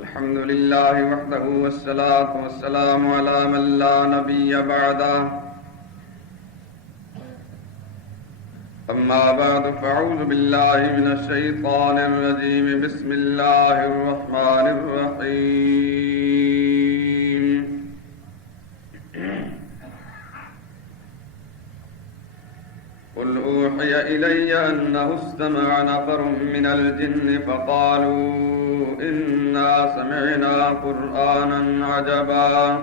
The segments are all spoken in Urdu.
الحمد لله وحده والصلاة والسلام على من لا نبي بعده أما بعد فأعوذ بالله من الشيطان الرجيم بسم الله الرحمن الرحيم قل أوحي إلي أنه استمع نفر من الجن فقالوا إنا سمعنا قرآنا عجبا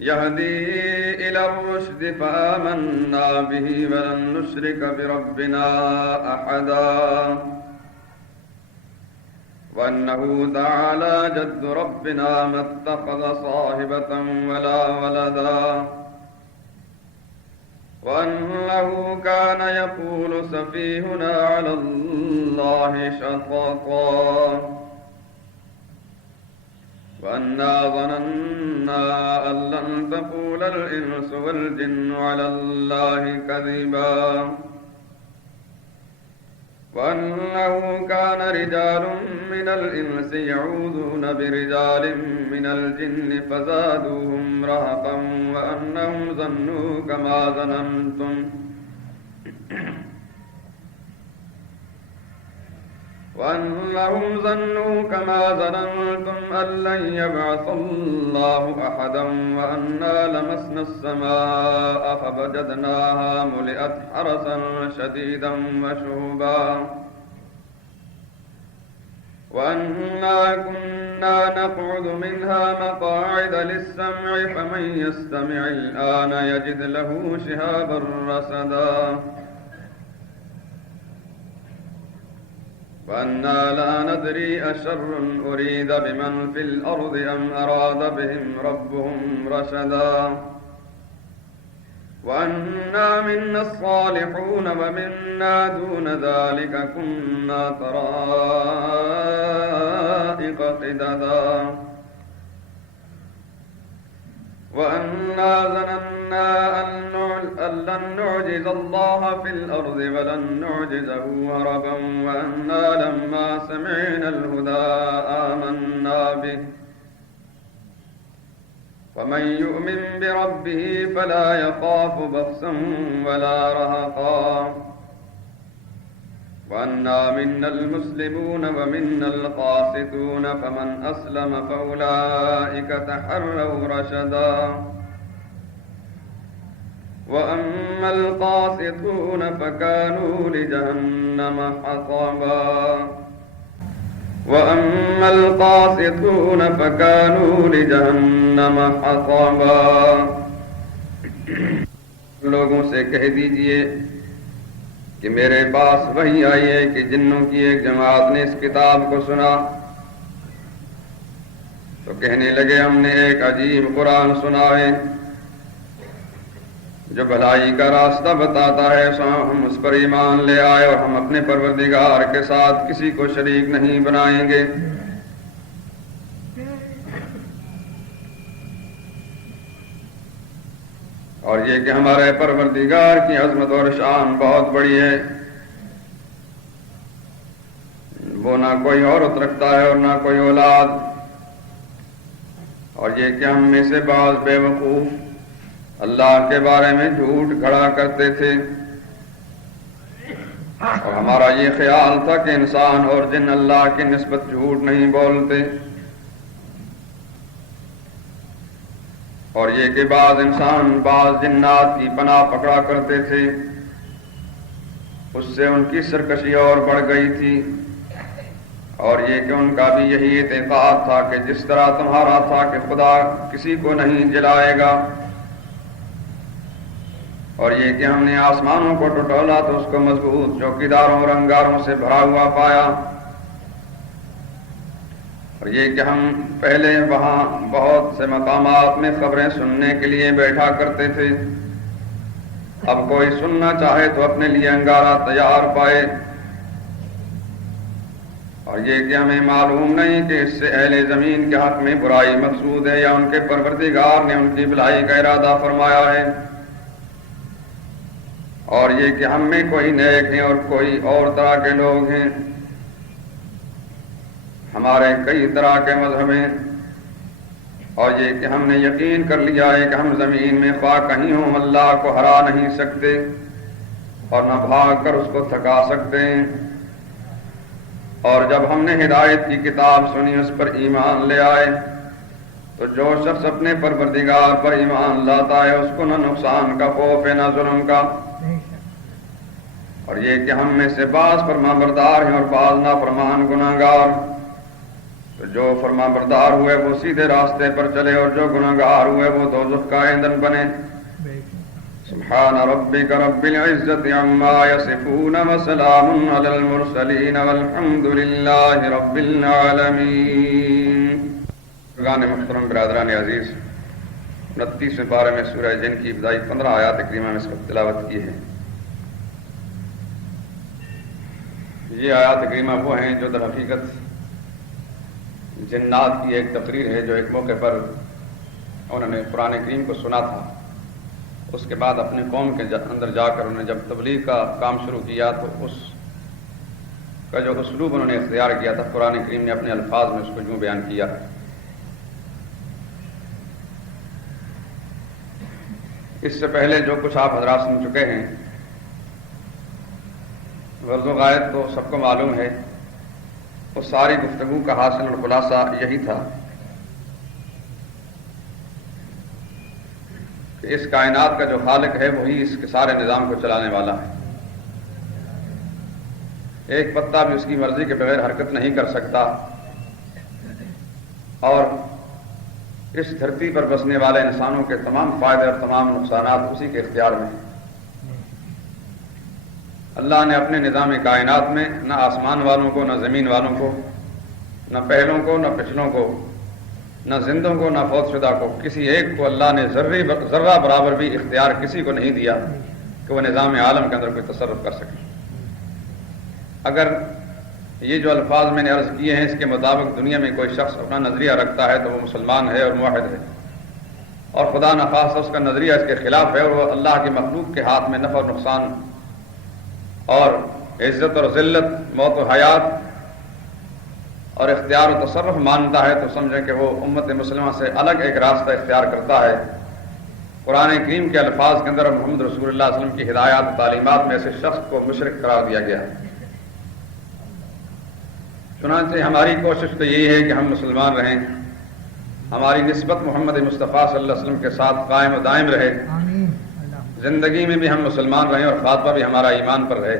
يهدي إلى الرشد فآمنا به ولن نشرك بربنا أحدا وأنه تعالى جد ربنا ما اتخذ صاحبة ولا ولدا وأنه كان يقول سفيهنا على الله شططا وأنا ظننا أن لن تقول الإنس والجن على الله كذبا وأنه كان رجال من الإنس يعوذون برجال من الجن فزادوهم رهقا وأنهم ظنوا كما ظننتم أن لن يبعث الله أحدا وأنا لمسنا السماء فوجدناها ملئت حرسا شديدا وشهبا وأنا كنا نقعد منها مقاعد للسمع فمن يستمع الآن يجد له شهابا رصدا وأنا لا ندري أشر أريد بمن في الأرض أم أراد بهم ربهم رشدا وأنا منا الصالحون ومنا دون ذلك كنا طرائق قددا وأنا ظننا أن لن نعجز الله في الأرض ولن نعجزه هربا وأنا لما سمعنا الهدى آمنا به ومن يؤمن بربه فلا يخاف بخسا ولا رهقا وأنا منا المسلمون ومنا القاسطون فمن أسلم فأولئك تحروا رشدا وأما القاسطون فكانوا لجهنم حطبا لوگوں سے کہہ دیجئے کہ میرے پاس وحی آئی ہے کہ جنوں کی ایک جماعت نے اس کتاب کو سنا تو کہنے لگے ہم نے ایک عجیب قرآن سنا ہے جو بھلائی کا راستہ بتاتا ہے، سو ہم اس پر ایمان لے آئے اور ہم اپنے پروردگار کے ساتھ کسی کو شریک نہیں بنائیں گے۔ اور یہ کہ ہمارے پروردگار کی عظمت اور شان بہت بڑی ہے، وہ نہ کوئی عورت رکھتا ہے اور نہ کوئی اولاد، اور یہ کہ ہم میں سے بعض بے وقوف اللہ کے بارے میں جھوٹ کھڑا کرتے تھے، اور ہمارا یہ خیال تھا کہ انسان اور جن اللہ کی نسبت جھوٹ نہیں بولتے، اور یہ کہ بعض انسان بعض جنات کی پناہ پکڑا کرتے تھے، اس سے ان کی سرکشی اور بڑھ گئی تھی، اور یہ کہ ان کا بھی یہی اعتقاد تھا کہ جس طرح تمہارا تھا کہ خدا کسی کو نہیں جلائے گا، اور یہ کہ ہم نے آسمانوں کو ٹٹولا تو اس کو مضبوط چوکیداروں اور انگاروں سے بھرا ہوا پایا، اور یہ کہ ہم پہلے وہاں بہت سے مقامات میں خبریں سننے کے لیے بیٹھا کرتے تھے، اب کوئی سننا چاہے تو اپنے لیے انگارہ تیار پائے، اور یہ کہ ہمیں معلوم نہیں کہ اس سے اہل زمین کے حق میں برائی مقصود ہے یا ان کے پروردگار نے ان کی بھلائی کا ارادہ فرمایا ہے، اور یہ کہ ہم میں کوئی نیک ہیں اور کوئی اور طرح کے لوگ ہیں، ہمارے کئی طرح کے مذہب ہیں، اور یہ کہ ہم نے یقین کر لیا ہے کہ ہم زمین میں خواہ کہیں ہوں اللہ کو ہرا نہیں سکتے اور نہ بھاگ کر اس کو تھکا سکتے ہیں۔ اور جب ہم نے ہدایت کی کتاب سنی، اس پر ایمان لے آئے، تو جو شخص اپنے پروردگار پر ایمان لاتا ہے اس کو نہ نقصان کا خوف ہے نہ ظلم کا۔ اور یہ کہ ہم میں سے بعض فرما بردار ہیں اور بعض نافرمان گناہگار، تو جو فرما بردار ہوئے وہ سیدھے راستے پر چلے اور جو گناہگار ہوئے وہ دوزخ کا ایندھن بنے۔ سبحان ربک رب العزت عما یصفون وسلام علی المرسلین والحمد للہ رب العالمین۔ بزرگان محترم، برادران عزیز، 29ویں پارے میں سورہ جن کی ابتدائی 15 آیات کریمہ میں اس کو تلاوت کی ہے۔ یہ آیات کریمہ وہ ہیں جو در حقیقت جنات کی ایک تقریر ہے، جو ایک موقع پر انہوں نے قرآن کریم کو سنا تھا۔ اس کے بعد اپنے قوم کے اندر جا کر انہوں نے جب تبلیغ کا کام شروع کیا تو اس کا جو اسلوب انہوں نے اختیار کیا تھا، قرآن کریم نے اپنے الفاظ میں اس کو یوں بیان کیا۔ اس سے پہلے جو کچھ آپ حضرات سن چکے ہیں، غرض و غایت تو سب کو معلوم ہے، وہ ساری گفتگو کا حاصل اور خلاصہ یہی تھا کہ اس کائنات کا جو خالق ہے وہی اس کے سارے نظام کو چلانے والا ہے۔ ایک پتا بھی اس کی مرضی کے بغیر حرکت نہیں کر سکتا، اور اس دھرتی پر بسنے والے انسانوں کے تمام فائدے اور تمام نقصانات اسی کے اختیار میں ہیں۔ اللہ نے اپنے نظام کائنات میں نہ آسمان والوں کو، نہ زمین والوں کو، نہ پہلوں کو، نہ پچھلوں کو، نہ زندوں کو، نہ فوت شدہ کو، کسی ایک کو اللہ نے ذرہ برابر بھی اختیار کسی کو نہیں دیا کہ وہ نظام عالم کے اندر کوئی تصرف کر سکے۔ اگر یہ جو الفاظ میں نے عرض کیے ہیں اس کے مطابق دنیا میں کوئی شخص اپنا نظریہ رکھتا ہے تو وہ مسلمان ہے اور موحد ہے، اور خدا نخواستہ اس کا نظریہ اس کے خلاف ہے اور وہ اللہ کی مخلوق کے ہاتھ میں نفع اور نقصان اور عزت اور ذلت، موت و حیات اور اختیار و تصرف مانتا ہے، تو سمجھیں کہ وہ امت مسلمہ سے الگ ایک راستہ اختیار کرتا ہے۔ قرآن کریم کے الفاظ کے اندر محمد رسول اللہ صلی اللہ علیہ وسلم کی ہدایات و تعلیمات میں ایسے شخص کو مشرک قرار دیا گیا ہے۔ چنانچہ ہماری کوشش تو یہی ہے کہ ہم مسلمان رہیں، ہماری نسبت محمد مصطفیٰ صلی اللہ علیہ وسلم کے ساتھ قائم و دائم رہے، زندگی میں بھی ہم مسلمان رہیں اور خاتمہ بھی ہمارا ایمان پر رہے۔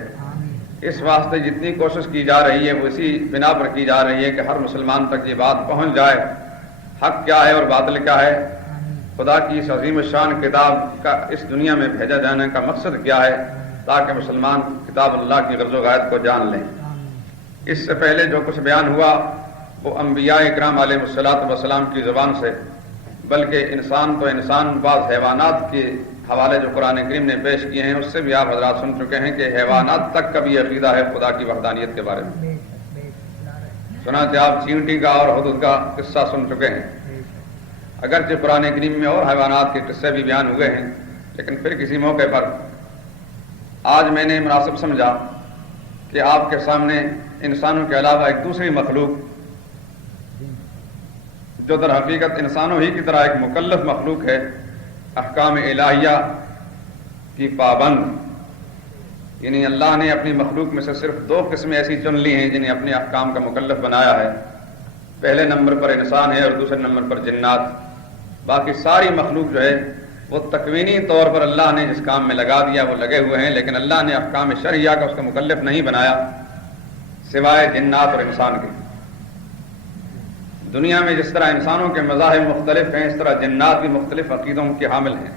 اس واسطے جتنی کوشش کی جا رہی ہے وہ اسی بنا پر کی جا رہی ہے کہ ہر مسلمان تک یہ بات پہنچ جائے حق کیا ہے اور باطل کیا ہے، خدا کی اس عظیم الشان کتاب کا اس دنیا میں بھیجا جانے کا مقصد کیا ہے، تاکہ مسلمان کتاب اللہ کی غرض و غایت کو جان لیں۔ اس سے پہلے جو کچھ بیان ہوا وہ انبیاء اکرام علیہ الصلوۃ والسلام کی زبان سے، بلکہ انسان تو انسان، بعض حیوانات کے حوالے جو قرآن کریم نے پیش کیے ہیں اس سے بھی آپ حضرات سن چکے ہیں کہ حیوانات تک کا بھی عقیدہ ہے خدا کی وحدانیت کے بارے میں۔ چنانچہ آپ چینٹی کا اور ہدہد کا قصہ سن چکے ہیں۔ اگرچہ قرآن کریم میں اور حیوانات کے قصے بھی بیان ہوئے ہیں، لیکن پھر کسی موقع پر آج میں نے مناسب سمجھا کہ آپ کے سامنے انسانوں کے علاوہ ایک دوسری مخلوق جو در حقیقت انسانوں ہی کی طرح ایک مکلف مخلوق ہے، احکام الہیہ کی پابند، یعنی اللہ نے اپنی مخلوق میں سے صرف 2 قسمیں ایسی چن لی ہیں جنہیں اپنے احکام کا مکلف بنایا ہے۔ پہلے نمبر پر انسان ہے اور دوسرے نمبر پر جنات۔ باقی ساری مخلوق جو ہے وہ تکوینی طور پر اللہ نے جس کام میں لگا دیا وہ لگے ہوئے ہیں، لیکن اللہ نے احکام شرعیہ کا اس کا مکلف نہیں بنایا سوائے جنات اور انسان کے۔ دنیا میں جس طرح انسانوں کے مذاہب مختلف ہیں، اس طرح جنات بھی مختلف عقیدوں کے حامل ہیں،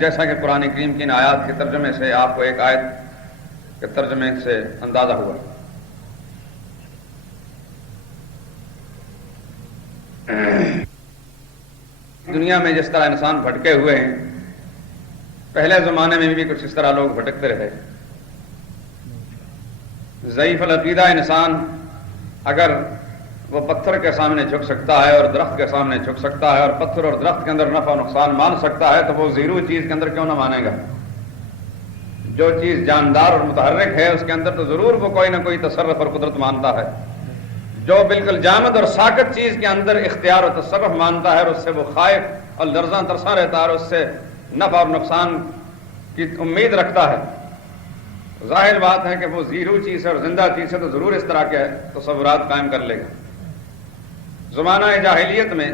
جیسا کہ قرآن کریم کی ان آیات کے ترجمے سے آپ کو ایک آیت کے ترجمے سے اندازہ ہوا۔ دنیا میں جس طرح انسان بھٹکے ہوئے ہیں، پہلے زمانے میں بھی کچھ اس طرح لوگ بھٹکتے رہے۔ ضعیف العقیدہ انسان اگر وہ پتھر کے سامنے جھک سکتا ہے اور درخت کے سامنے جھک سکتا ہے اور پتھر اور درخت کے اندر نفع و نقصان مان سکتا ہے، تو وہ زیرو چیز کے اندر کیوں نہ مانے گا؟ جو چیز جاندار اور متحرک ہے اس کے اندر تو ضرور وہ کوئی نہ کوئی تصرف اور قدرت مانتا ہے۔ جو بالکل جامد اور ساکت چیز کے اندر اختیار و تصرف مانتا ہے اور اس سے وہ خائف اور لرزاں ترساں رہتا ہے اور اس سے نفع اور نقصان کی امید رکھتا ہے، ظاہر بات ہے کہ وہ زیرو چیز ہے اور زندہ چیز ہے، تو ضرور اس طرح کے تصورات قائم کر لے گا۔ زمانہ جاہلیت میں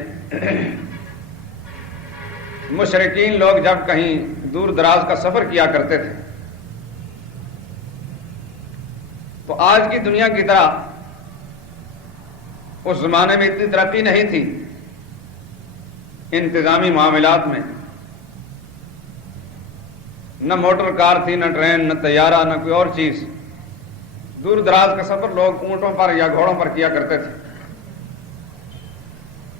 مشرکین لوگ جب کہیں دور دراز کا سفر کیا کرتے تھے تو آج کی دنیا کی طرح اس زمانے میں اتنی ترقی نہیں تھی انتظامی معاملات میں، نہ موٹر کار تھی، نہ ٹرین، نہ طیارہ، نہ کوئی اور چیز۔ دور دراز کا سفر لوگ اونٹوں پر یا گھوڑوں پر کیا کرتے تھے،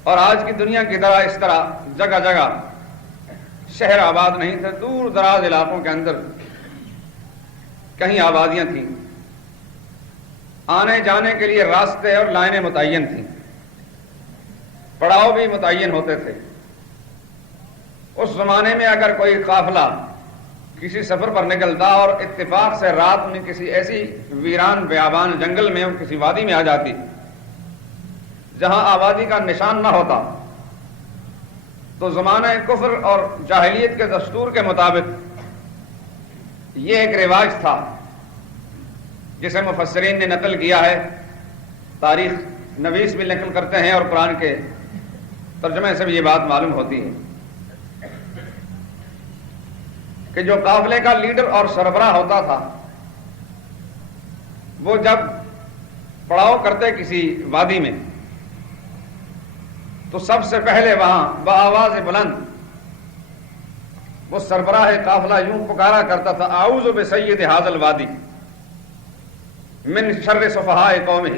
اور آج کی دنیا کی طرح اس طرح جگہ جگہ شہر آباد نہیں تھے، دور دراز علاقوں کے اندر کہیں آبادیاں تھیں، آنے جانے کے لیے راستے اور لائنیں متعین تھیں، پڑاؤ بھی متعین ہوتے تھے۔ اس زمانے میں اگر کوئی قافلہ کسی سفر پر نکلتا اور اتفاق سے رات میں کسی ایسی ویران بیابان جنگل میں اور کسی وادی میں آ جاتی جہاں آبادی کا نشان نہ ہوتا، تو زمانہ کفر اور جاہلیت کے دستور کے مطابق یہ ایک رواج تھا جسے مفسرین نے نقل کیا ہے، تاریخ نویس بھی نقل کرتے ہیں اور قرآن کے ترجمے سے بھی یہ بات معلوم ہوتی ہے کہ جو قافلے کا لیڈر اور سربراہ ہوتا تھا وہ جب پڑاؤ کرتے کسی وادی میں تو سب سے پہلے وہاں بآواز بلند وہ سربراہ قافلہ یوں پکارا کرتا تھا، اعوذ بسید ھذا الوادی من شر سفہاء قومہ،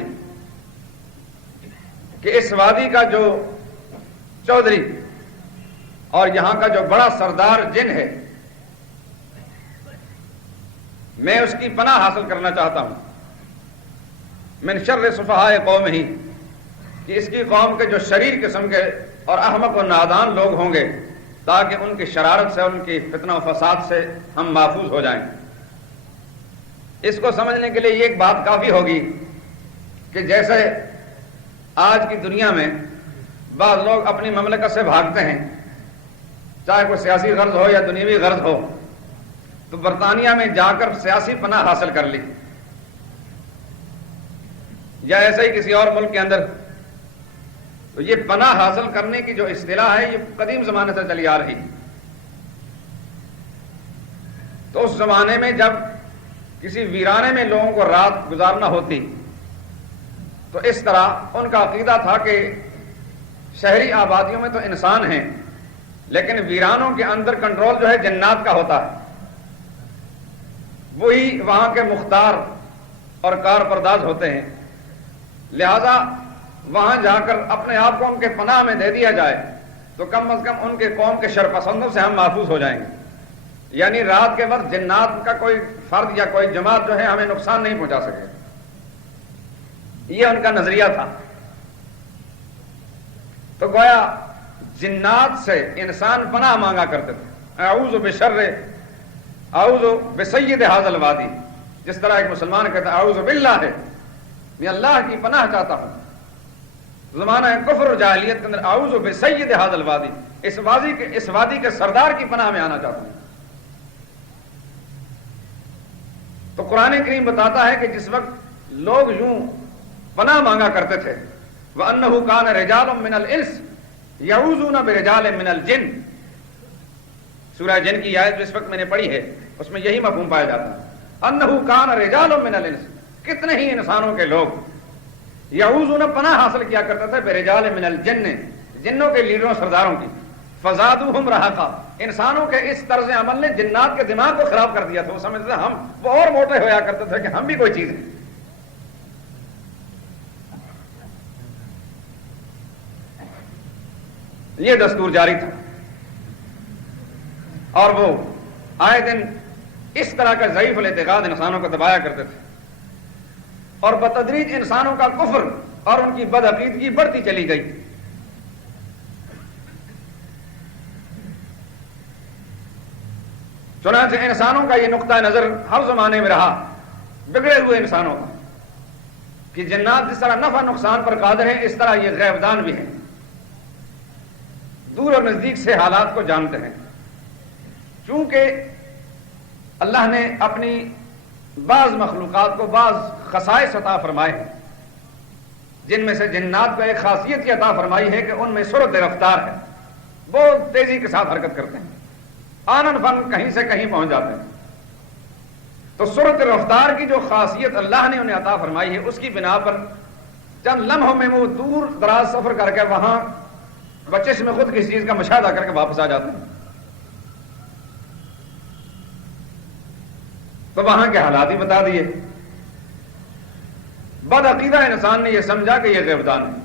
کہ اس وادی کا جو چودھری اور یہاں کا جو بڑا سردار جن ہے میں اس کی پناہ حاصل کرنا چاہتا ہوں، من شر سفہاء قومہ، کہ اس کی قوم کے جو شریر قسم کے اور احمق و نادان لوگ ہوں گے تاکہ ان کی شرارت سے، ان کی فتنہ و فساد سے ہم محفوظ ہو جائیں۔ اس کو سمجھنے کے لیے یہ ایک بات کافی ہوگی کہ جیسے آج کی دنیا میں بعض لوگ اپنی مملکت سے بھاگتے ہیں، چاہے کوئی سیاسی غرض ہو یا دنیوی غرض ہو، تو برطانیہ میں جا کر سیاسی پناہ حاصل کر لی، یا ایسے ہی کسی اور ملک کے اندر۔ تو یہ پناہ حاصل کرنے کی جو اصطلاح ہے یہ قدیم زمانے سے چلی آ رہی۔ تو اس زمانے میں جب کسی ویرانے میں لوگوں کو رات گزارنا ہوتی تو اس طرح ان کا عقیدہ تھا کہ شہری آبادیوں میں تو انسان ہیں لیکن ویرانوں کے اندر کنٹرول جو ہے جنات کا ہوتا ہے، وہی وہاں کے مختار اور کار پرداز ہوتے ہیں، لہذا وہاں جا کر اپنے آپ کو ان کے پناہ میں دے دیا جائے تو کم از کم ان کے قوم کے شرپسندوں سے ہم محفوظ ہو جائیں گے، یعنی رات کے وقت جنات کا کوئی فرد یا کوئی جماعت جو ہے ہمیں نقصان نہیں پہنچا سکے۔ یہ ان کا نظریہ تھا۔ تو گویا جنات سے انسان پناہ مانگا کرتے تھے، اعوذ بسید ھذا الوادی، جس طرح ایک مسلمان کہتا ہے اعوذ باللہ ہے، میں اللہ کی پناہ چاہتا ہوں۔ زمانہ کفر اور جاہلیت کے اندر اعوذ بسید ھذا الوادی، اس وادی کے سردار کی پناہ میں آنا چاہتا ہوں۔ تو قرآن کریم بتاتا ہے کہ جس وقت لوگ یوں پناہ مانگا کرتے تھے، وَأَنَّهُ كَانَ رِجَالٌ مِّنَ الْإِنسِ يَعُوذُونَ بِرِجَالٍ مِّنَ الْجِنِّ، سورہ جن کی آیت جو اس وقت میں نے پڑھی ہے اس میں یہی مفہوم پایا جاتا ہے، أَنَّهُ كَانَ رِجَالٌ مِّنَ الْإِنسِ، کتنے ہی انسانوں کے لوگ یعوذون پناہ حاصل کیا کرتے تھے برجال من الجن، جنوں کے لیڈروں سرداروں کی، فزادوہم رہقا، انسانوں کے اس طرز عمل نے جنات کے دماغ کو خراب کر دیا تھا، وہ سمجھتے تھے وہ اور موٹے ہویا کرتے تھے کہ ہم بھی کوئی چیز نہیں۔ یہ دستور جاری تھا اور وہ آئے دن اس طرح کا ضعیف الاعتقاد انسانوں کو دبایا کرتے تھے، اور بتدریج انسانوں کا کفر اور ان کی بدعقیدگی بڑھتی چلی گئی۔ چنانچہ انسانوں کا یہ نقطہ نظر ہر زمانے میں رہا، بگڑے ہوئے انسانوں کا، کہ جنات جس طرح نفع نقصان پر قادر ہیں اس طرح یہ غیب دان بھی ہیں، دور اور نزدیک سے حالات کو جانتے ہیں۔ چونکہ اللہ نے اپنی بعض مخلوقات کو بعض خصائص عطا فرمائے ہیں، جن میں سے جنات کو ایک خاصیت یہ عطا فرمائی ہے کہ ان میں سرعت رفتار ہے، بہت تیزی کے ساتھ حرکت کرتے ہیں، آنن فن کہیں سے کہیں پہنچ جاتے ہیں۔ تو سرعت رفتار کی جو خاصیت اللہ نے انہیں عطا فرمائی ہے، اس کی بنا پر چند لمحوں میں وہ دور دراز سفر کر کے وہاں بچش میں خود کسی چیز کا مشاہدہ کر کے واپس آ جاتے ہیں۔ تو وہاں کے حالات ہی بتا دیے۔ بد عقیدہ انسان نے یہ سمجھا کہ یہ غیب دان ہے۔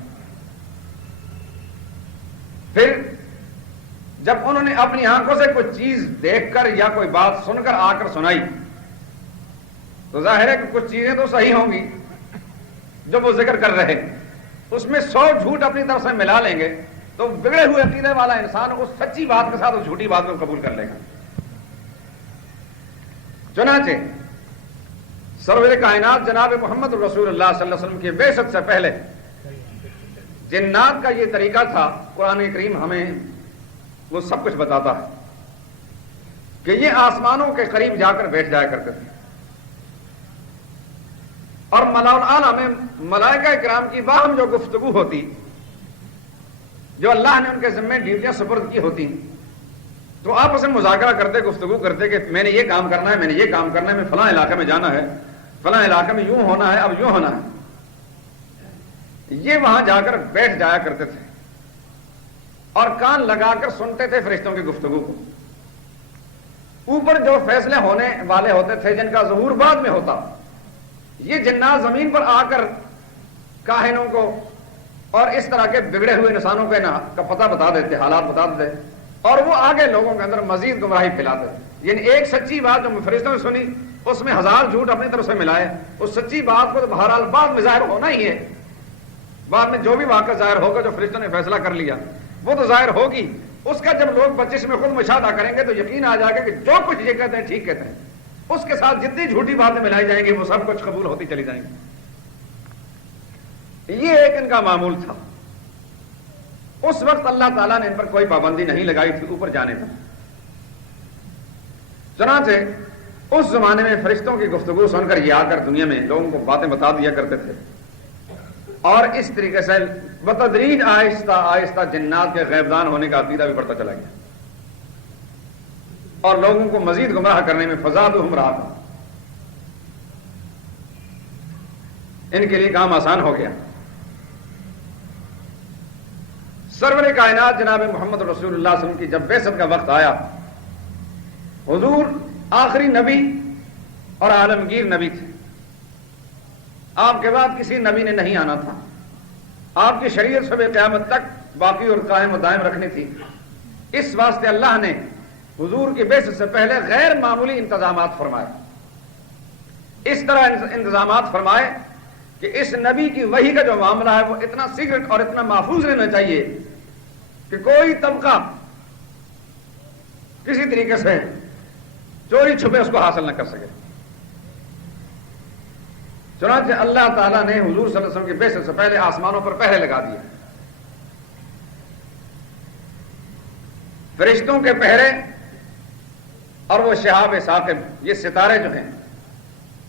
پھر جب انہوں نے اپنی آنکھوں سے کوئی چیز دیکھ کر یا کوئی بات سن کر آ کر سنائی تو ظاہر ہے کہ کچھ چیزیں تو صحیح ہوں گی جو وہ ذکر کر رہے ہیں، اس میں 100 جھوٹ اپنی طرف سے ملا لیں گے تو بگڑے ہوئے عقیدے والا انسان اس سچی بات کے ساتھ اس جھوٹی بات کو قبول کر لے گا۔ چنانچہ سرور کائنات جناب محمد رسول اللہ صلی اللہ علیہ وسلم کی بعثت سے پہلے جنات کا یہ طریقہ تھا، قرآن کریم ہمیں وہ سب کچھ بتاتا ہے کہ یہ آسمانوں کے قریب جا کر بیٹھ جایا کرتے تھے اور ملاء الاعلیٰ میں ملائکہ کرام کی باہم جو گفتگو ہوتی، جو اللہ نے ان کے ذمہ ڈیوٹیاں سپرد کی ہوتی، تو آپس میں مذاکرہ کرتے، گفتگو کرتے کہ میں نے یہ کام کرنا ہے، میں نے یہ کام کرنا ہے، میں فلاں علاقے میں جانا ہے، فلاں علاقے میں یوں ہونا ہے، اب یوں ہونا ہے۔ یہ وہاں جا کر بیٹھ جایا کرتے تھے اور کان لگا کر سنتے تھے فرشتوں کی گفتگو کو۔ اوپر جو فیصلے ہونے والے ہوتے تھے جن کا ظہور بعد میں ہوتا، یہ جنات زمین پر آ کر کاہنوں کو اور اس طرح کے بگڑے ہوئے انسانوں کا پتہ بتا دیتے، حالات بتا دیتے، اور وہ آگے لوگوں کے اندر مزید گمراہی پھیلاتے۔ یعنی ایک سچی بات جو فرشتوں نے سنی اس میں 1000 جھوٹ اپنی طرف سے ملائے، اس سچی بات کو تو بہرحال بعد میں ظاہر ہونا ہی ہے، بعد میں جو بھی واقعہ ظاہر ہوگا جو فرشتوں نے فیصلہ کر لیا وہ تو ظاہر ہوگی، اس کا جب لوگ بچش میں خود مشاہدہ کریں گے تو یقین آ جائے گا کہ جو کچھ یہ کہتے ہیں ٹھیک کہتے ہیں، اس کے ساتھ جتنی جھوٹی باتیں ملائی جائیں گی وہ سب کچھ قبول ہوتی چلی جائیں گی۔ یہ ایک ان کا معمول تھا۔ اس وقت اللہ تعالیٰ نے ان پر کوئی پابندی نہیں لگائی تھی اوپر جانے پر۔ چنانچہ اس زمانے میں فرشتوں کی گفتگو سن کر یہ آ کر دنیا میں لوگوں کو باتیں بتا دیا کرتے تھے، اور اس طریقے سے بتدریج آہستہ آہستہ جنات کے غیبدان ہونے کا عقیدہ بھی بڑھتا چلا گیا اور لوگوں کو مزید گمراہ کرنے میں فزادہم رہا۔ ان کے لیے کام آسان ہو گیا۔ سرور کائنات جناب محمد رسول اللہ صلی اللہ علیہ وسلم کی جب بعثت کا وقت آیا، حضور آخری نبی اور عالمگیر نبی تھے، آپ کے بعد کسی نبی نے نہیں آنا تھا، آپ کی شریعت شب قیامت تک باقی اور قائم و دائم رکھنی تھی۔ اس واسطے اللہ نے حضور کی بعثت سے پہلے غیر معمولی انتظامات فرمائے، اس طرح انتظامات فرمائے کہ اس نبی کی وحی کا جو معاملہ ہے وہ اتنا سیکرٹ اور اتنا محفوظ رہنا چاہیے کہ کوئی طبقہ کسی طریقے سے چوری چھپے اس کو حاصل نہ کر سکے۔ چنانچہ اللہ تعالیٰ نے حضور صلی اللہ علیہ وسلم کی بعثت سے پہلے آسمانوں پر پہرے لگا دیے، فرشتوں کے پہرے اور وہ شہاب ثاقب، یہ ستارے جو ہیں،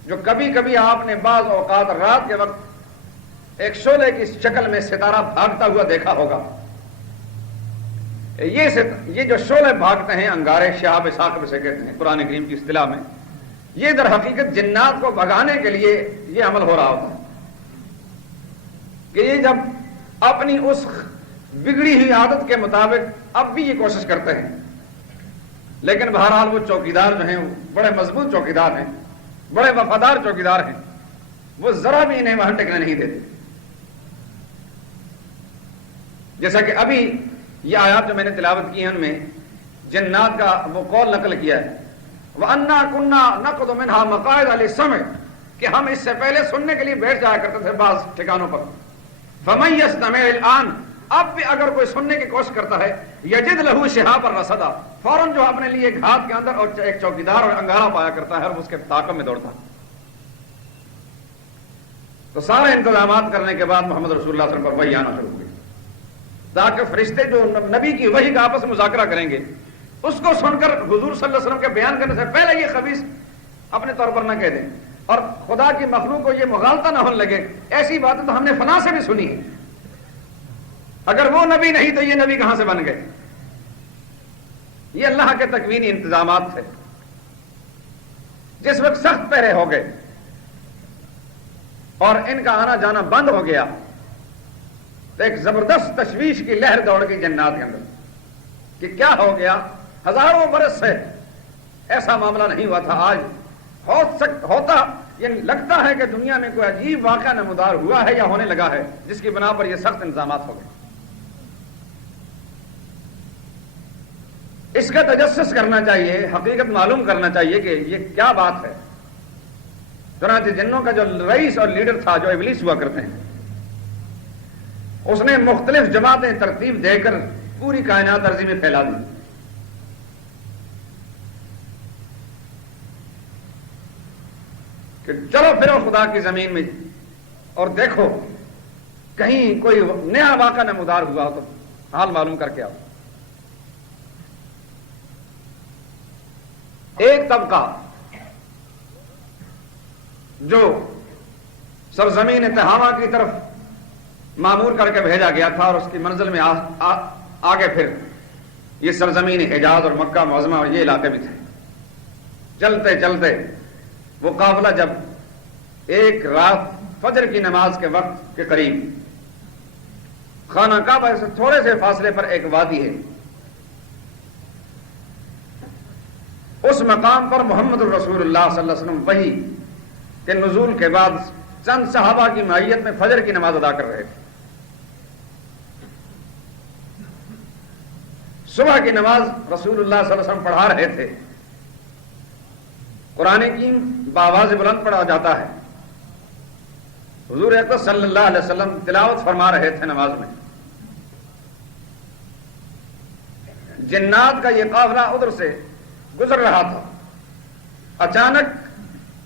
جو کبھی کبھی آپ نے بعض اوقات رات کے وقت ایک شعلے کی شکل میں ستارہ بھاگتا ہوا دیکھا ہوگا، یہ جو شعلے بھاگتے ہیں انگارے شہاب ثاقب سے کہتے ہیں قرآن کریم کی اصطلاح میں، یہ در حقیقت جنات کو بھگانے کے لیے یہ عمل ہو رہا ہوتا ہے کہ یہ جب اپنی اس بگڑی ہوئی عادت کے مطابق اب بھی یہ کوشش کرتے ہیں، لیکن بہرحال وہ چوکیدار جو ہیں بڑے مضبوط چوکیدار ہیں، بڑے وفادار چوکیدار ہیں، وہ ذرا بھی انہیں وہاں ٹکنے نہیں دیتے۔ جیسا کہ ابھی یہ آیات جو میں نے تلاوت کی ہیں ان میں جنات کا وہ قول نقل کیا ہے، وَأَنَّا كُنَّا نَقْعُدُ مِنْهَا مَقَاعِدَ لِلسَّمْعِ، کہ ہم اس سے پہلے سننے کے لیے بیٹھ جایا کرتے تھے بعض ٹھکانوں پر۔ فَمَن يَسْتَمِعِ الْآنَ، اب بھی اگر کوئی سننے کی کوشش کرتا ہے، يَجِدْ لَهُ شِهَابًا رَصَدًا، فوراً جو اپنے لیے ایک ہاتھ کے اندر اور ایک چوکیدار اور انگارہ پایا کرتا ہے اور اس کے تعاقب میں دوڑتا ہے۔ تو سارے انتظامات کرنے کے بعد محمد رسول اللہ صلی اللہ علیہ وسلم پر وحی آنا شروع ہوئی، تاکہ فرشتے جو نبی کی وحی کا آپس میں مذاکرہ کریں گے اس کو سن کر حضور صلی اللہ علیہ وسلم کے بیان کرنے سے پہلے یہ خبیث اپنے طور پر نہ کہہ دیں، اور خدا کی مخلوق کو یہ مغالطہ نہ ہونے لگے ایسی باتیں تو ہم نے فلاں سے بھی سنی ہے، اگر وہ نبی نہیں تو یہ نبی کہاں سے بن گئے؟ یہ اللہ کے تکوینی انتظامات تھے۔ جس وقت سخت پہرے ہو گئے اور ان کا آنا جانا بند ہو گیا تو ایک زبردست تشویش کی لہر دوڑ گئی جنات کے اندر کہ کیا ہو گیا، ہزاروں برس سے ایسا معاملہ نہیں ہوا تھا، آج ہوتا یہ لگتا ہے کہ دنیا میں کوئی عجیب واقعہ نمودار ہوا ہے یا ہونے لگا ہے جس کی بنا پر یہ سخت انتظامات ہو گئے۔ اس کا تجسس کرنا چاہیے، حقیقت معلوم کرنا چاہیے کہ یہ کیا بات ہے۔ چنانچہ جنوں کا جو رئیس اور لیڈر تھا جو ابلیس ہوا کرتے ہیں، اس نے مختلف جماعتیں ترتیب دے کر پوری کائنات ارضی میں پھیلا دی۔ کہ چلو پھرو خدا کی زمین میں اور دیکھو کہیں کوئی نیا واقعہ نمودار ہوا ہو تو حال معلوم کر کے آؤ۔ ایک طبقہ جو سرزمین تہامہ کی طرف معمور کر کے بھیجا گیا تھا اور اس کی منزل میں آگے پھر یہ سرزمین حجاز اور مکہ معظمہ اور یہ علاقے بھی تھے۔ چلتے چلتے وہ قافلہ جب ایک رات فجر کی نماز کے وقت کے قریب خانہ کعبہ سے تھوڑے سے فاصلے پر ایک وادی ہے، اس مقام پر محمد الرسول اللہ صلی اللہ علیہ وسلم وحی کے نزول کے بعد چند صحابہ کی معیت میں فجر کی نماز ادا کر رہے تھے۔ صبح کی نماز رسول اللہ صلی اللہ علیہ وسلم پڑھا رہے تھے، قرآن کی بآواز بلند پڑھا جاتا ہے، حضور اکرم صلی اللہ علیہ وسلم تلاوت فرما رہے تھے نماز میں، جنات کا یہ قافلہ ادھر سے گزر رہا تھا، اچانک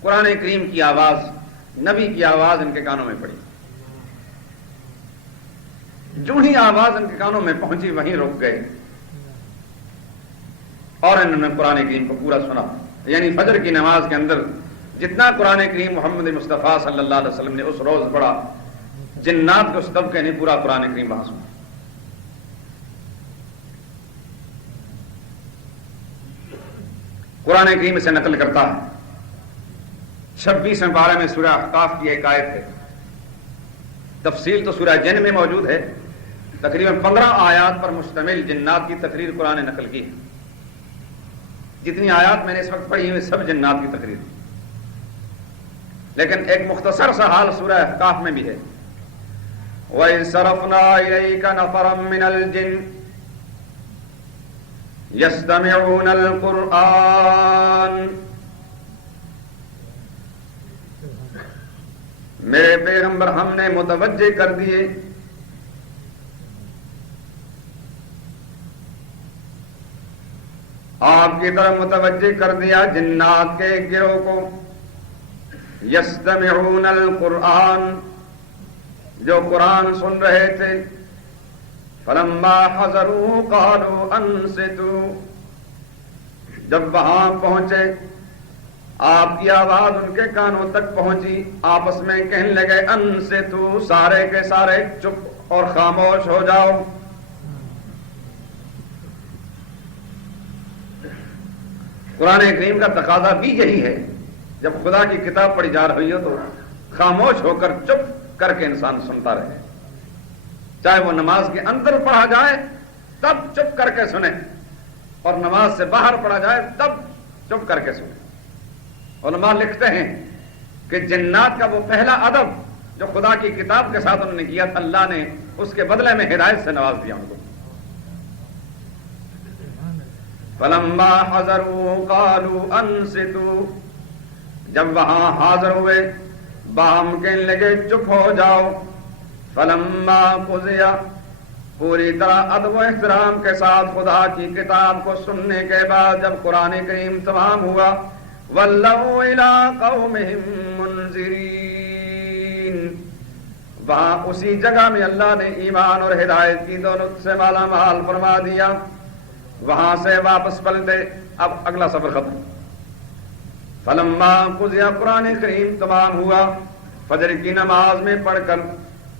قرآن کریم کی آواز، نبی کی آواز ان کے کانوں میں پڑی۔ جو ہی آواز ان کے کانوں میں پہنچی وہیں رک گئے اور انہوں نے قرآن کریم کو پورا سنا۔ یعنی فجر کی نماز کے اندر جتنا قرآن کریم محمد مصطفیٰ صلی اللہ علیہ وسلم نے اس روز پڑھا، جنات کے اس طبقے نے پورا قرآن کریم وہاں سنا۔ قرآن کریم سے نقل کرتا ہے 26ویں پارے میں سورہ احقاف کی ایک آیت ہے، تفصیل تو سورہ جن میں موجود ہے، تقریباً 15 آیات پر مشتمل جنات کی تقریر قرآن نے نقل کی ہے۔ جتنی آیات میں نے اس وقت پڑھی ہوئی سب جنات کی تقریر، لیکن ایک مختصر سا حال سورہ احقاف میں بھی ہے۔ وَإِذْ صَرَفْنَا إِلَيْكَ نَفَرًا مِنَ الْجِنِّ يَسْتَمِعُونَ الْقُرْآنَ، میرے پیغمبر ہم نے متوجہ کر دیے آپ کی طرف متوجہ کر دیا جنات کے گروہ کو، یستمعون القرآن، جو قرآن سن رہے تھے، فلما حضروا قالوا انصتوا، جب وہاں پہنچے آپ کی آواز ان کے کانوں تک پہنچی، آپس میں کہنے لگے انصتوا، سارے کے سارے چپ اور خاموش ہو جاؤ۔ قرآن کریم کا تقاضا بھی یہی ہے، جب خدا کی کتاب پڑھی جا رہی ہو تو خاموش ہو کر چپ کر کے انسان سنتا رہے، چاہے وہ نماز کے اندر پڑھا جائے تب چپ کر کے سنے اور نماز سے باہر پڑھا جائے تب چپ کر کے سنے۔ علماء لکھتے ہیں کہ جنات کا وہ پہلا ادب جو خدا کی کتاب کے ساتھ انہوں نے کیا تھا، اللہ نے اس کے بدلے میں ہدایت سے نواز دیا ان کو۔ فلما حضروا قالوا انصتوا، جب وہاں حاضر ہوئے باہم کہنے لگے چپ ہو جاؤ۔ فلما قضی، پوری طرح ادب و احترام کے ساتھ خدا کی کتاب کو سننے کے بعد جب قرآن کریم تمام ہوا، ولوا الی قومہم منذرین، وہاں اسی جگہ میں اللہ نے ایمان اور ہدایت کی دونوں سے مالا مال فرما دیا. وہاں سے واپس پلٹے. اب اگلا سفر ختم. فلما قضی، قرآن کریم تمام ہوا فجر کی نماز میں پڑھ کر،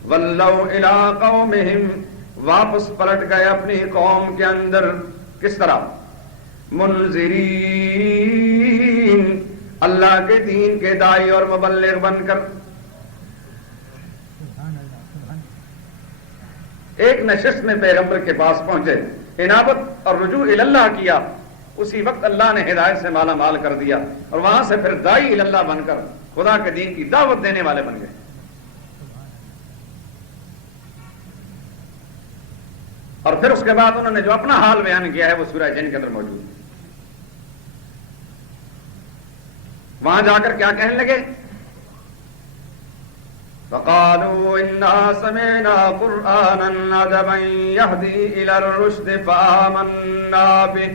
ولوا الی قومہم، واپس پلٹ گئے اپنی قوم کے اندر. کس طرح؟ منذرین، اللہ کے دین کے داعی اور مبلغ بن کر. ایک نشست میں پیغمبر کے پاس پہنچے، انابت اور رجوع اللہ کیا، اسی وقت اللہ نے ہدایت سے مالا مال کر دیا، اور وہاں سے پھر داعی اللہ بن کر خدا کے دین کی دعوت دینے والے بن گئے. اور پھر اس کے بعد انہوں نے جو اپنا حال بیان کیا ہے وہ سورہ جن کے اندر موجود ہے. وہاں جا کر کیا کہنے لگے؟ فقالوا انا سمعنا قرآنا عجبا يهدي الى الرشد فآمنا به.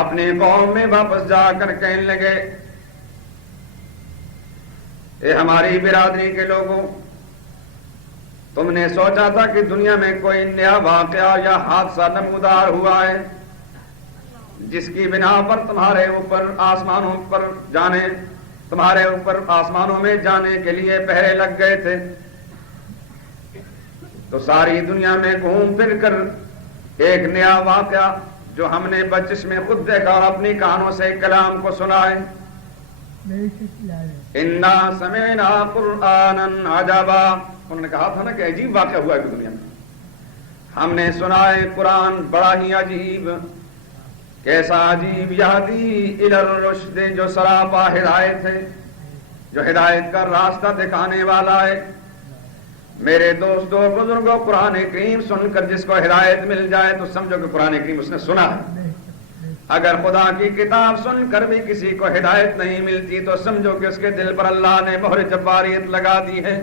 اپنی قوم میں واپس جا کر کہنے لگے، اے ہماری برادری کے لوگوں، تم نے سوچا تھا کہ دنیا میں کوئی نیا واقعہ یا حادثہ نمودار ہوا ہے جس کی بنا پر تمہارے اوپر آسمانوں پر جانے، تمہارے اوپر آسمانوں میں جانے کے لیے پہرے لگ گئے تھے. تو ساری دنیا میں گھوم پھر کر ایک نیا واقعہ جو ہم نے بچش میں خود دیکھا اور اپنی کانوں سے کلام کو سنا ہے. انا سمعنا قرآنا عجبا، انہوں نے کہا تھا نا کہ عجیب واقعہ ہوا ہے دنیا میں. ہم نے سنا ہے قرآن بڑا ہی عجیب. کیسا عجیب؟ یہدی الی الرشد، جو سراپا ہدایت ہے، جو ہدایت کا راستہ دکھانے والا ہے. میرے دوستو بزرگوں، قرآن کریم سن کر جس کو ہدایت مل جائے تو سمجھو کہ قرآن کریم اس نے سنا ہے. اگر خدا کی کتاب سن کر بھی کسی کو ہدایت نہیں ملتی تو سمجھو کہ اس کے دل پر اللہ نے مہر جباریت لگا دی ہے.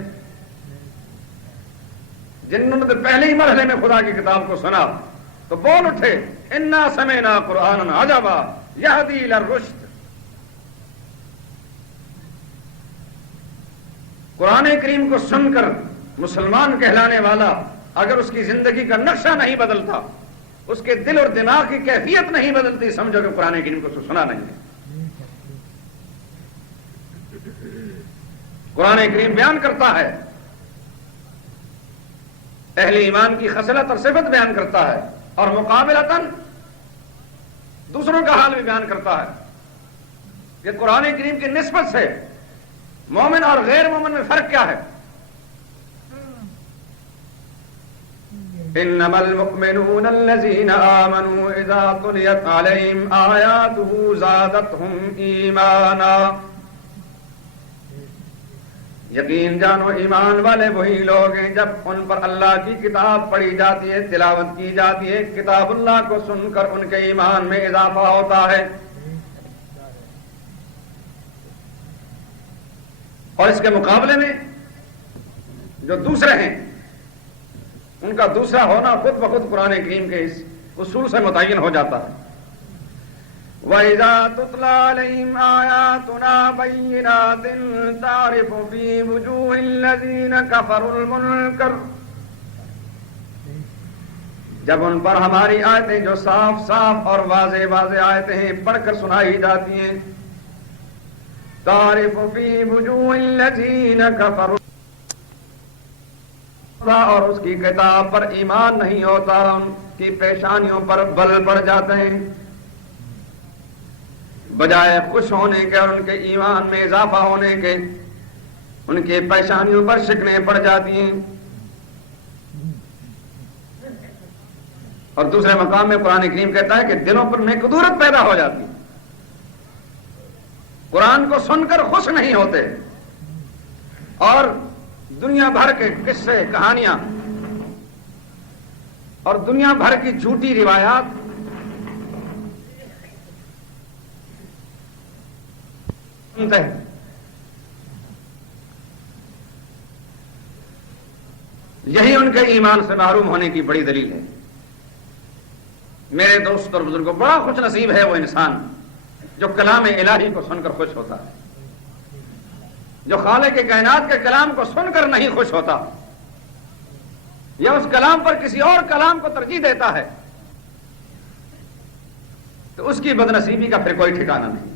جنہوں نے پہلے ہی مرحلے میں خدا کی کتاب کو سنا تو بول اٹھے، انا سمعنا قرآنا عجبا یہدی الی الرشد. قرآن کریم کو سن کر مسلمان کہلانے والا اگر اس کی زندگی کا نقشہ نہیں بدلتا، اس کے دل اور دماغ کی کیفیت نہیں بدلتی، سمجھو کہ قرآن کریم کو سنا نہیں ہے. قرآن کریم بیان کرتا ہے، اہل ایمان کی خصلت اور صفت بیان کرتا ہے، اور مقابلتاً دوسروں کا حال بھی بیان کرتا ہے. کہ قرآن کریم کی نسبت سے مومن اور غیر مومن میں فرق کیا ہے. انما المؤمنون الذين آمنوا اذا تليت عليهم آياته زادتهم ایمانا. یقین جانو ایمان والے وہی لوگ ہیں جب ان پر اللہ کی کتاب پڑھی جاتی ہے، تلاوت کی جاتی ہے، کتاب اللہ کو سن کر ان کے ایمان میں اضافہ ہوتا ہے. اور اس کے مقابلے میں جو دوسرے ہیں ان کا دوسرا ہونا خود بخود قرآن کریم کے اس اصول سے متعین ہو جاتا ہے. وَإِذَا تُتْلَىٰ عَلَيْهِمْ آيَاتُنَا بَيِّنَاتٍ تَعْرِفُ فِي وُجُوهِ الَّذِينَ كَفَرُوا الْمُنكَرَ. جب ان پر ہماری آیتیں جو صاف صاف اور واضح واضح آیتیں ہیں پڑھ کر سنائی جاتی ہیں، تَعْرِفُ فِي وُجُوهِ الَّذِينَ كَفَرُوا، اور اس کی کتاب پر ایمان نہیں ہوتا، ان کی پیشانیوں پر بل پڑ جاتے ہیں. بجائے خوش ہونے کے اور ان کے ایمان میں اضافہ ہونے کے، ان کے پیشانیوں پر شکنیں پڑ جاتی ہیں. اور دوسرے مقام میں قرآن کریم کہتا ہے کہ دلوں پر مقدورت پیدا ہو جاتی ہے، قرآن کو سن کر خوش نہیں ہوتے، اور دنیا بھر کے قصے کہانیاں اور دنیا بھر کی جھوٹی روایات سنتے ہیں. یہی ان کے ایمان سے محروم ہونے کی بڑی دلیل ہے. میرے دوست اور بزرگوں، بڑا خوش نصیب ہے وہ انسان جو کلام الہی کو سن کر خوش ہوتا ہے، جو خالق کے کائنات کے کلام کو سن کر نہیں خوش ہوتا یا اس کلام پر کسی اور کلام کو ترجیح دیتا ہے تو اس کی بدنصیبی کا پھر کوئی ٹھکانہ نہیں۔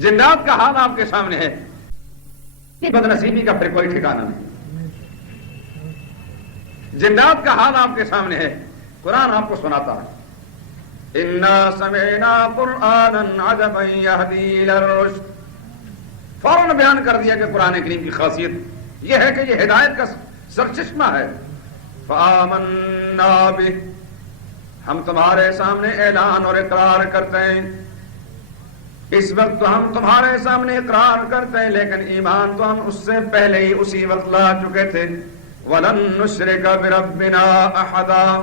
جنات کا حال آپ کے سامنے ہے، بدنصیبی کا پھر کوئی ٹھکانہ نہیں۔ جنات کا حال آپ کے سامنے ہے، قرآن آپ کو سناتا ہے اِنَّا سَمِعْنَا قُرْآنًا عَجَبًا يَهْدِي إِلَى الرُّشْدِ، فوراً بیان کر دیا کہ قرآن کریم کی خاصیت یہ ہے کہ یہ ہدایت کا سرچشمہ ہے۔ فَآمَنَّا بِهِ، ہم تمہارے سامنے اعلان اور اقرار کرتے ہیں۔ اس وقت تو ہم تمہارے سامنے اقرار کرتے ہیں، لیکن ایمان تو ہم اس سے پہلے ہی اسی وقت لا چکے تھے۔ وَلَن نُشْرِكَ بِرَبِّنَا أَحَدًا،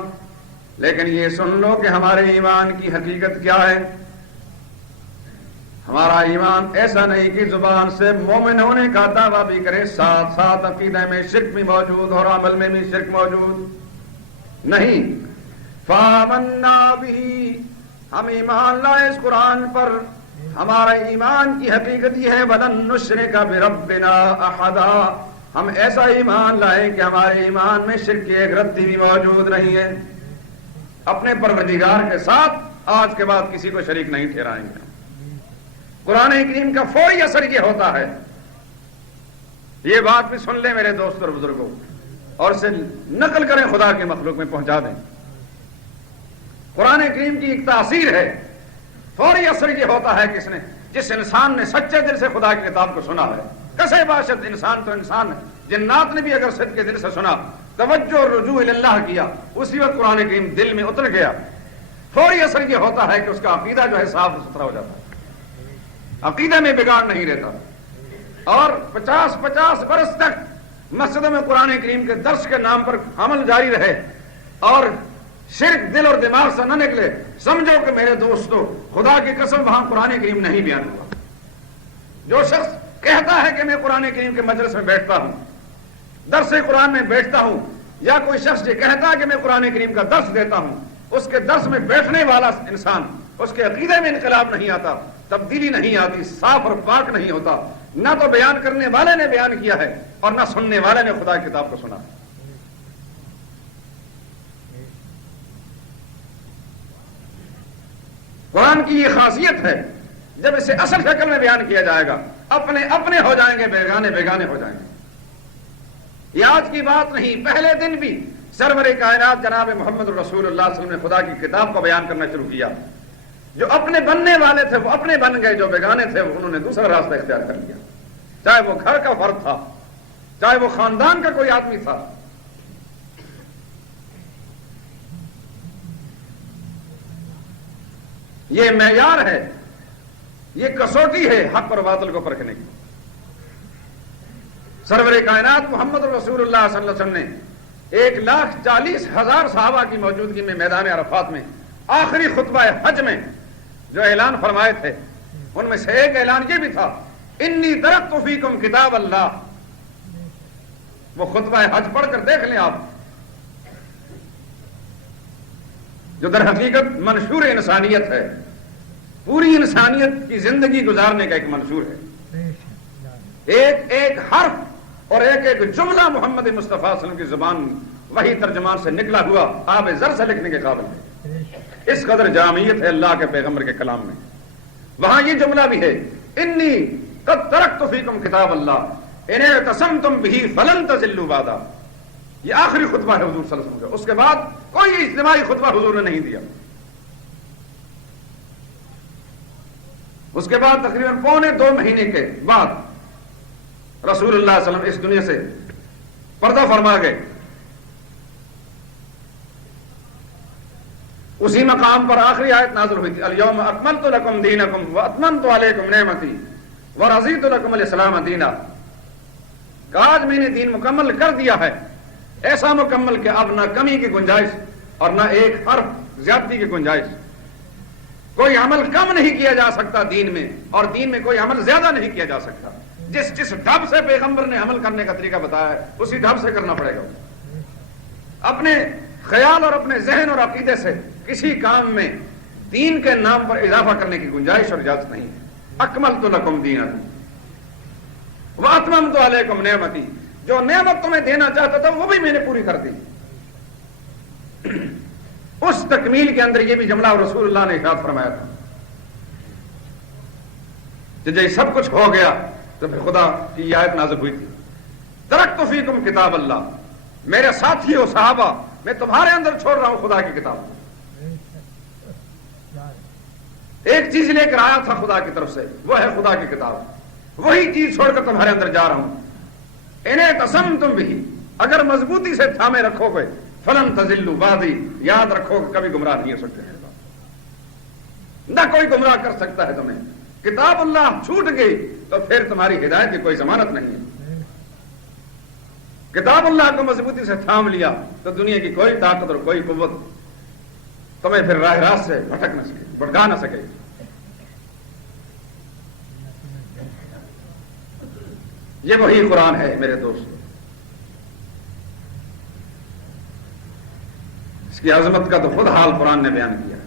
لیکن یہ سن لو کہ ہمارے ایمان کی حقیقت کیا ہے۔ ہمارا ایمان ایسا نہیں کہ زبان سے مومن ہونے کا دعویٰ بھی کرے، ساتھ ساتھ عقیدہ میں شرک بھی موجود اور عمل میں بھی شرک موجود نہیں۔ فَآمَنَّا بِهِ، ہم ایمان لائے اس قرآن پر، ہمارا ایمان کی حقیقت یہ ہے وَلَن نُشْرِكَ بِرَبِّنَا أَحَدًا، ہم ایسا ایمان لائے کہ ہمارے ایمان میں شرک کی ایک رتی بھی موجود نہیں ہے، اپنے پروردگار کے ساتھ آج کے بعد کسی کو شریک نہیں ٹھہرائیں گے۔ قرآن کریم کا فوری اثر یہ ہوتا ہے، یہ بات بھی سن لیں میرے دوست اور بزرگوں، اور اسے نقل کریں، خدا کے مخلوق میں پہنچا دیں۔ قرآن کریم کی ایک تاثیر ہے، فوری اثر یہ ہوتا ہے کہ جس انسان نے سچے دل سے خدا کی کتاب کو سنا ہے، کسے باشد انسان تو انسان ہے، جنات نے بھی اگر سچے دل سے سنا، توجہ اور رجوع اللہ کیا، اسی وقت قرآن کریم دل میں اتر گیا، فوری اثر یہ ہوتا ہے کہ اس کا عقیدہ جو ہے صاف ستھرا ہو جاتا ہے، عقیدہ میں بگاڑ نہیں رہتا، اور 50 برس تک مسجدوں میں قرآن کریم کے درس کے نام پر عمل جاری رہے اور شرک دل اور دماغ سے نہ نکلے، سمجھو کہ میرے دوستو خدا کی قسم وہاں قرآن کریم نہیں بیان ہوا۔ جو شخص کہتا ہے کہ میں قرآن کریم کے مجلس میں بیٹھتا ہوں، درس قرآن میں بیٹھتا ہوں، یا کوئی شخص یہ کہتا ہے کہ میں قرآن کریم کا درس دیتا ہوں، اس کے درس میں بیٹھنے والا انسان، اس کے عقیدے میں انقلاب نہیں آتا، تبدیلی نہیں آتی، صاف اور پاک نہیں ہوتا، نہ تو بیان کرنے والے نے بیان کیا ہے اور نہ سننے والے نے خدا کی کتاب کو سنا۔ قرآن کی یہ خاصیت ہے، جب اسے اصل شکل میں بیان کیا جائے گا، اپنے اپنے ہو جائیں گے، بیگانے بیگانے ہو جائیں گے۔ یہ آج کی بات نہیں، پہلے دن بھی سرور کائنات جناب محمد رسول اللہ صلی اللہ علیہ وسلم نے خدا کی کتاب کو بیان کرنا شروع کیا۔ جو اپنے بننے والے تھے وہ اپنے بن گئے، جو بیگانے تھے انہوں نے دوسرا راستہ اختیار کر لیا، چاہے وہ گھر کا فرد تھا، چاہے وہ خاندان کا کوئی آدمی تھا۔ یہ معیار ہے، یہ کسوٹی ہے حق اور باطل کو پرکھنے کی۔ سرور کائنات محمد رسول اللہ صلی اللہ علیہ وسلم نے 1,40,000 صحابہ کی موجودگی میں میدان عرفات میں آخری خطبہ حج میں جو اعلان فرمائے تھے، ان میں سے ایک اعلان یہ بھی تھا، انی ترکت فیکم کتاب اللہ۔ وہ خطبہ حج پڑھ کر دیکھ لیں آپ، جو در حقیقت منشور انسانیت ہے، پوری انسانیت کی زندگی گزارنے کا ایک منشور ہے۔ ایک ایک حرف اور ایک ایک جملہ محمد مصطفیٰ صلی اللہ علیہ وسلم کی زبان وہی ترجمان سے نکلا ہوا آب زر سے لکھنے کے قابل ہے۔ اس قدر جامعیت ہے اللہ کے پیغمبر کے کلام میں۔ وہاں یہ جملہ بھی ہے، انی قد ترکت فیکم کتاب اللہ ان اعتصمتم بہ فلن تضلوا بعدا۔ یہ آخری خطبہ ہے حضور صلی اللہ علیہ وسلم کا، اس کے بعد کوئی اجتماعی خطبہ حضور نے نہیں دیا۔ اس کے بعد تقریباً 1.25 مہینے کے بعد رسول اللہ صلی اللہ علیہ وسلم اس دنیا سے پردہ فرما گئے۔ اسی مقام پر آخری آیت نازل ہوئی تھی، الیوم اکملت لکم دینکم واتممت علیکم نعمتی ورضیت لکم الاسلام دینا۔ آج میں نے دین مکمل کر دیا ہے، ایسا مکمل کہ اب نہ کمی کی گنجائش اور نہ ایک حرف زیادتی کی گنجائش۔ کوئی عمل کم نہیں کیا جا سکتا دین میں، اور دین میں کوئی عمل زیادہ نہیں کیا جا سکتا۔ جس ڈھب سے پیغمبر نے عمل کرنے کا طریقہ بتایا ہے اسی ڈھب سے کرنا پڑے گا۔ اپنے خیال اور اپنے ذہن اور عقیدے سے کسی کام میں دین کے نام پر اضافہ کرنے کی گنجائش اور اجازت نہیں ہے۔ اکملت لکم دینکم، وَأَتْمَمْتُ عَلَيْكُمْ نِعْمَتِي، جو نعمت تمہیں دینا چاہتا تھا وہ بھی میں نے پوری کر دی. اس تکمیل کے اندر یہ بھی جملہ رسول اللہ نے ارشاد فرمایا تھا کہ جب سب کچھ ہو گیا تو پھر خدا کی آیت نازل ہوئی تھی، ترکت فیکم کتاب اللہ، میرے ساتھیو صحابہ میں تمہارے اندر چھوڑ رہا ہوں خدا کی کتاب. ایک چیز لے کر آیا تھا خدا کی طرف سے، وہ ہے خدا کی کتاب. وہی چیز چھوڑ کر تمہارے اندر جا رہا ہوں. انہیں قسمتم بھی، اگر مضبوطی سے تھامے رکھو گے، فلن تضلوا بعدی، یاد رکھو کہ کبھی گمراہ نہیں ہو سکتے ہیں، نہ کوئی گمراہ کر سکتا ہے تمہیں. کتاب اللہ چھوٹ گئی تو پھر تمہاری ہدایت کی کوئی ضمانت نہیں ہے. کتاب اللہ کو مضبوطی سے تھام لیا تو دنیا کی کوئی طاقت اور کوئی قوت تمہیں پھر راہ راست سے بھٹک نہ سکے، بھٹکا نہ سکے. یہ وہی قرآن ہے میرے دوست. اس کی عظمت کا تو خود حال قرآن نے بیان کیا.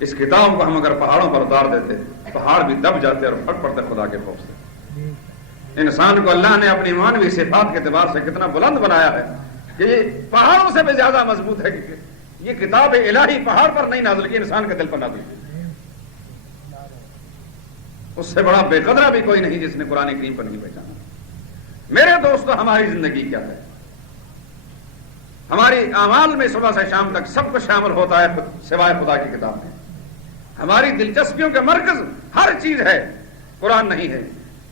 اس کتاب کو ہم اگر پہاڑوں پر اتار دیتے، پہاڑ بھی دب جاتے اور پھٹ پڑتے خدا کے خوف سے. انسان کو اللہ نے اپنی مانوی صفات کے اعتبار سے کتنا بلند بنایا ہے کہ یہ پہاڑوں سے بھی زیادہ مضبوط ہے کہ یہ کتاب الہی پہاڑ پر نہیں نازل کی، انسان کے دل پر نازل کی. اس سے بڑا بے قدرہ بھی کوئی نہیں جس نے قرآن کریم کو نہیں پہچانا. میرے دوستو، ہماری زندگی کیا ہے؟ ہماری اعمال میں صبح سے شام تک سب کچھ شامل ہوتا ہے سوائے خدا کی کتاب میں. ہماری دلچسپیوں کے مرکز ہر چیز ہے، قرآن نہیں ہے.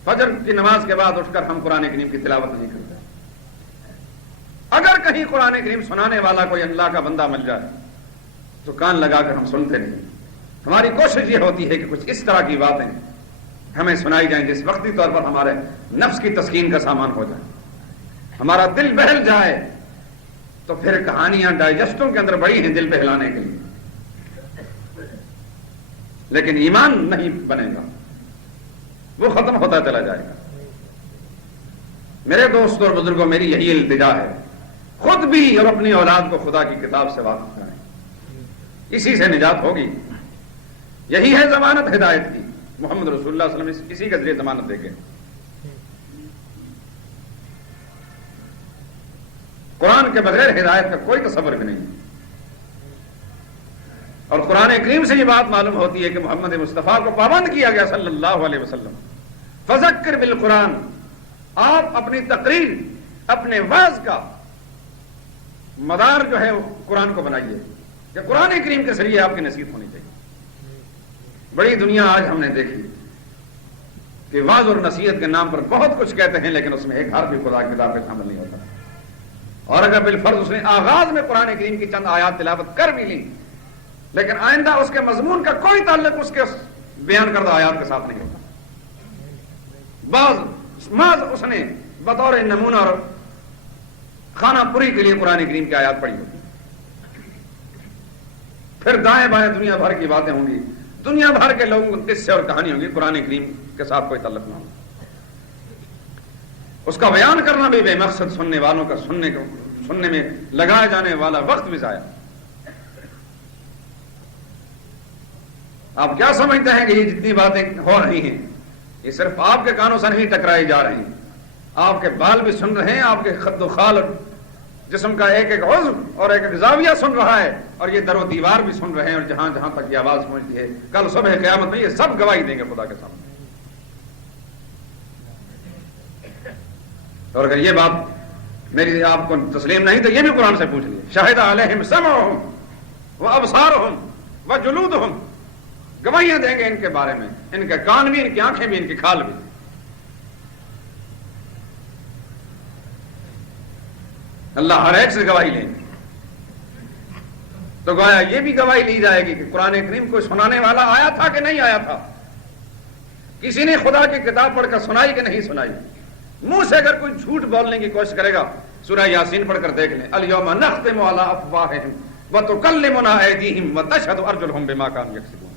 فجر کی نماز کے بعد اٹھ کر ہم قرآن کریم کی تلاوت نہیں کرتے. اگر کہیں قرآن کریم سنانے والا کوئی اللہ کا بندہ مل جائے تو کان لگا کر ہم سنتے نہیں. ہماری کوشش یہ ہوتی ہے کہ کچھ اس طرح کی باتیں ہمیں سنائی جائیں جس وقتی طور پر ہمارے نفس کی تسکین کا سامان ہو جائے، ہمارا دل بہل جائے. تو پھر کہانیاں ڈائجسٹوں کے اندر بڑی ہیں دل بہلانے کے لیے، لیکن ایمان نہیں بنے گا، وہ ختم ہوتا چلا جائے گا. میرے دوستوں اور بزرگوں، میری یہی التجا ہے، خود بھی اور اپنی اولاد کو خدا کی کتاب سے واقف کریں. اسی سے نجات ہوگی. یہی ہے ضمانت ہدایت کی. محمد رسول اللہ صلی اللہ علیہ وسلم اسی کے ذریعے ضمانت دے گئے. قرآن کے بغیر ہدایت کا کوئی تصور بھی نہیں. اور قرآن کریم سے یہ بات معلوم ہوتی ہے کہ محمد مصطفیٰ کو پابند کیا گیا صلی اللہ علیہ وسلم. فذکر بالقرآن، آپ اپنی تقریر، اپنے وعظ کا مدار جو ہے قرآن کو بنائیے کہ قرآن کریم کے ذریعے آپ کی نصیحت ہونی چاہیے. بڑی دنیا آج ہم نے دیکھی کہ وعظ اور نصیحت کے نام پر بہت کچھ کہتے ہیں، لیکن اس میں ایک حرف بھی خدا کی کتاب کا شامل نہیں ہوتا. اور اگر بالفرض اس نے آغاز میں قرآن کریم کی چند آیات تلاوت کر بھی لی، لیکن آئندہ اس کے مضمون کا کوئی تعلق اس کے بیان کردہ آیات کے ساتھ نہیں ہوتا. بعض اس نے بطور نمونہ اور خانہ پوری کے لیے قرآن کریم کی آیات پڑھی ہوتی، پھر دائیں بائیں دنیا بھر کی باتیں ہوں گی، دنیا بھر کے لوگوں کو قصے اور کہانی ہوگی، قرآن کریم کے ساتھ کوئی تعلق نہ ہو. اس کا بیان کرنا بھی بے مقصد، سننے والوں کا سننے میں لگایا جانے والا وقت بھی ضائع. آپ کیا سمجھتے ہیں کہ یہ جتنی باتیں ہو رہی ہیں یہ صرف آپ کے کانوں سے نہیں ٹکرائی جا رہی ہیں؟ آپ کے بال بھی سن رہے ہیں، آپ کے خد و خال جسم کا ایک ایک عضو اور ایک ایک زاویہ سن رہا ہے، اور یہ در و دیوار بھی سن رہے ہیں، اور جہاں جہاں تک یہ آواز پہنچتی ہے کل صبح قیامت میں یہ سب گواہی دیں گے خدا کے سامنے. اور اگر یہ بات میری آپ کو تسلیم نہیں تو یہ بھی قرآن سے پوچھ لیجیے. شاہد علیہم سمعہم وابصارہم وجلودہم، گواہیاں دیں گے ان کے بارے میں، ان کے کان بھی، ان کی آنکھیں بھی، ان کی کھال بھی. اللہ ہر ایک سے گواہی لیں گے. تو گویا یہ بھی گواہی لی جائے گی کہ قرآن کریم کو سنانے والا آیا تھا کہ نہیں آیا تھا، کسی نے خدا کی کتاب پڑھ کر سنائی کہ نہیں سنائی. منہ سے اگر کوئی جھوٹ بولنے کی کوشش کرے گا، سورہ یاسین پڑھ کر دیکھ لیں. الیوم نختم علی افواہہم وتکلمنا ایدیہم وتشہد ارجلہم بما کانوا یکسبون.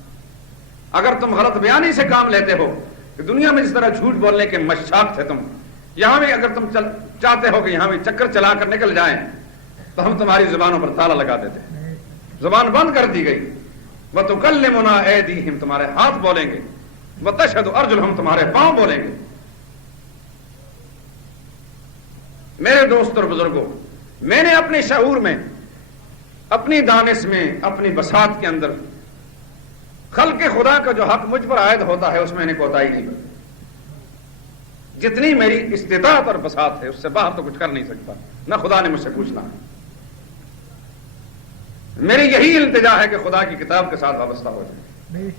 اگر تم غلط بیانی سے کام لیتے ہو کہ دنیا میں جس طرح جھوٹ بولنے کے مشاق تھے تم، یہاں بھی اگر تم چاہتے ہو کہ یہاں بھی چکر چلا کر نکل جائیں تو ہم تمہاری زبانوں پر تالا لگا دیتے ہیں. زبان بند کر دی گئی. وَتُكَلِّمُنَا أَيْدِيهِمْ، تمہارے ہاتھ بولیں گے. وَتَشْهَدُ أَرْجُلُهُمْ، تمہارے پاؤں بولیں گے. میرے دوست اور بزرگوں، میں نے اپنے شعور میں، اپنی دانش میں، اپنی بساط کے اندر خلق خدا کا جو حق مجھ پر عائد ہوتا ہے اس میں نے کوتاہی نہیں برتی۔ جتنی میری استطاعت اور بساط ہے اس سے باہر تو کچھ کر نہیں سکتا، نہ خدا نے مجھ سے پوچھنا ہے۔ میری یہی التجا ہے کہ خدا کی کتاب کے ساتھ وابستہ ہو جائے،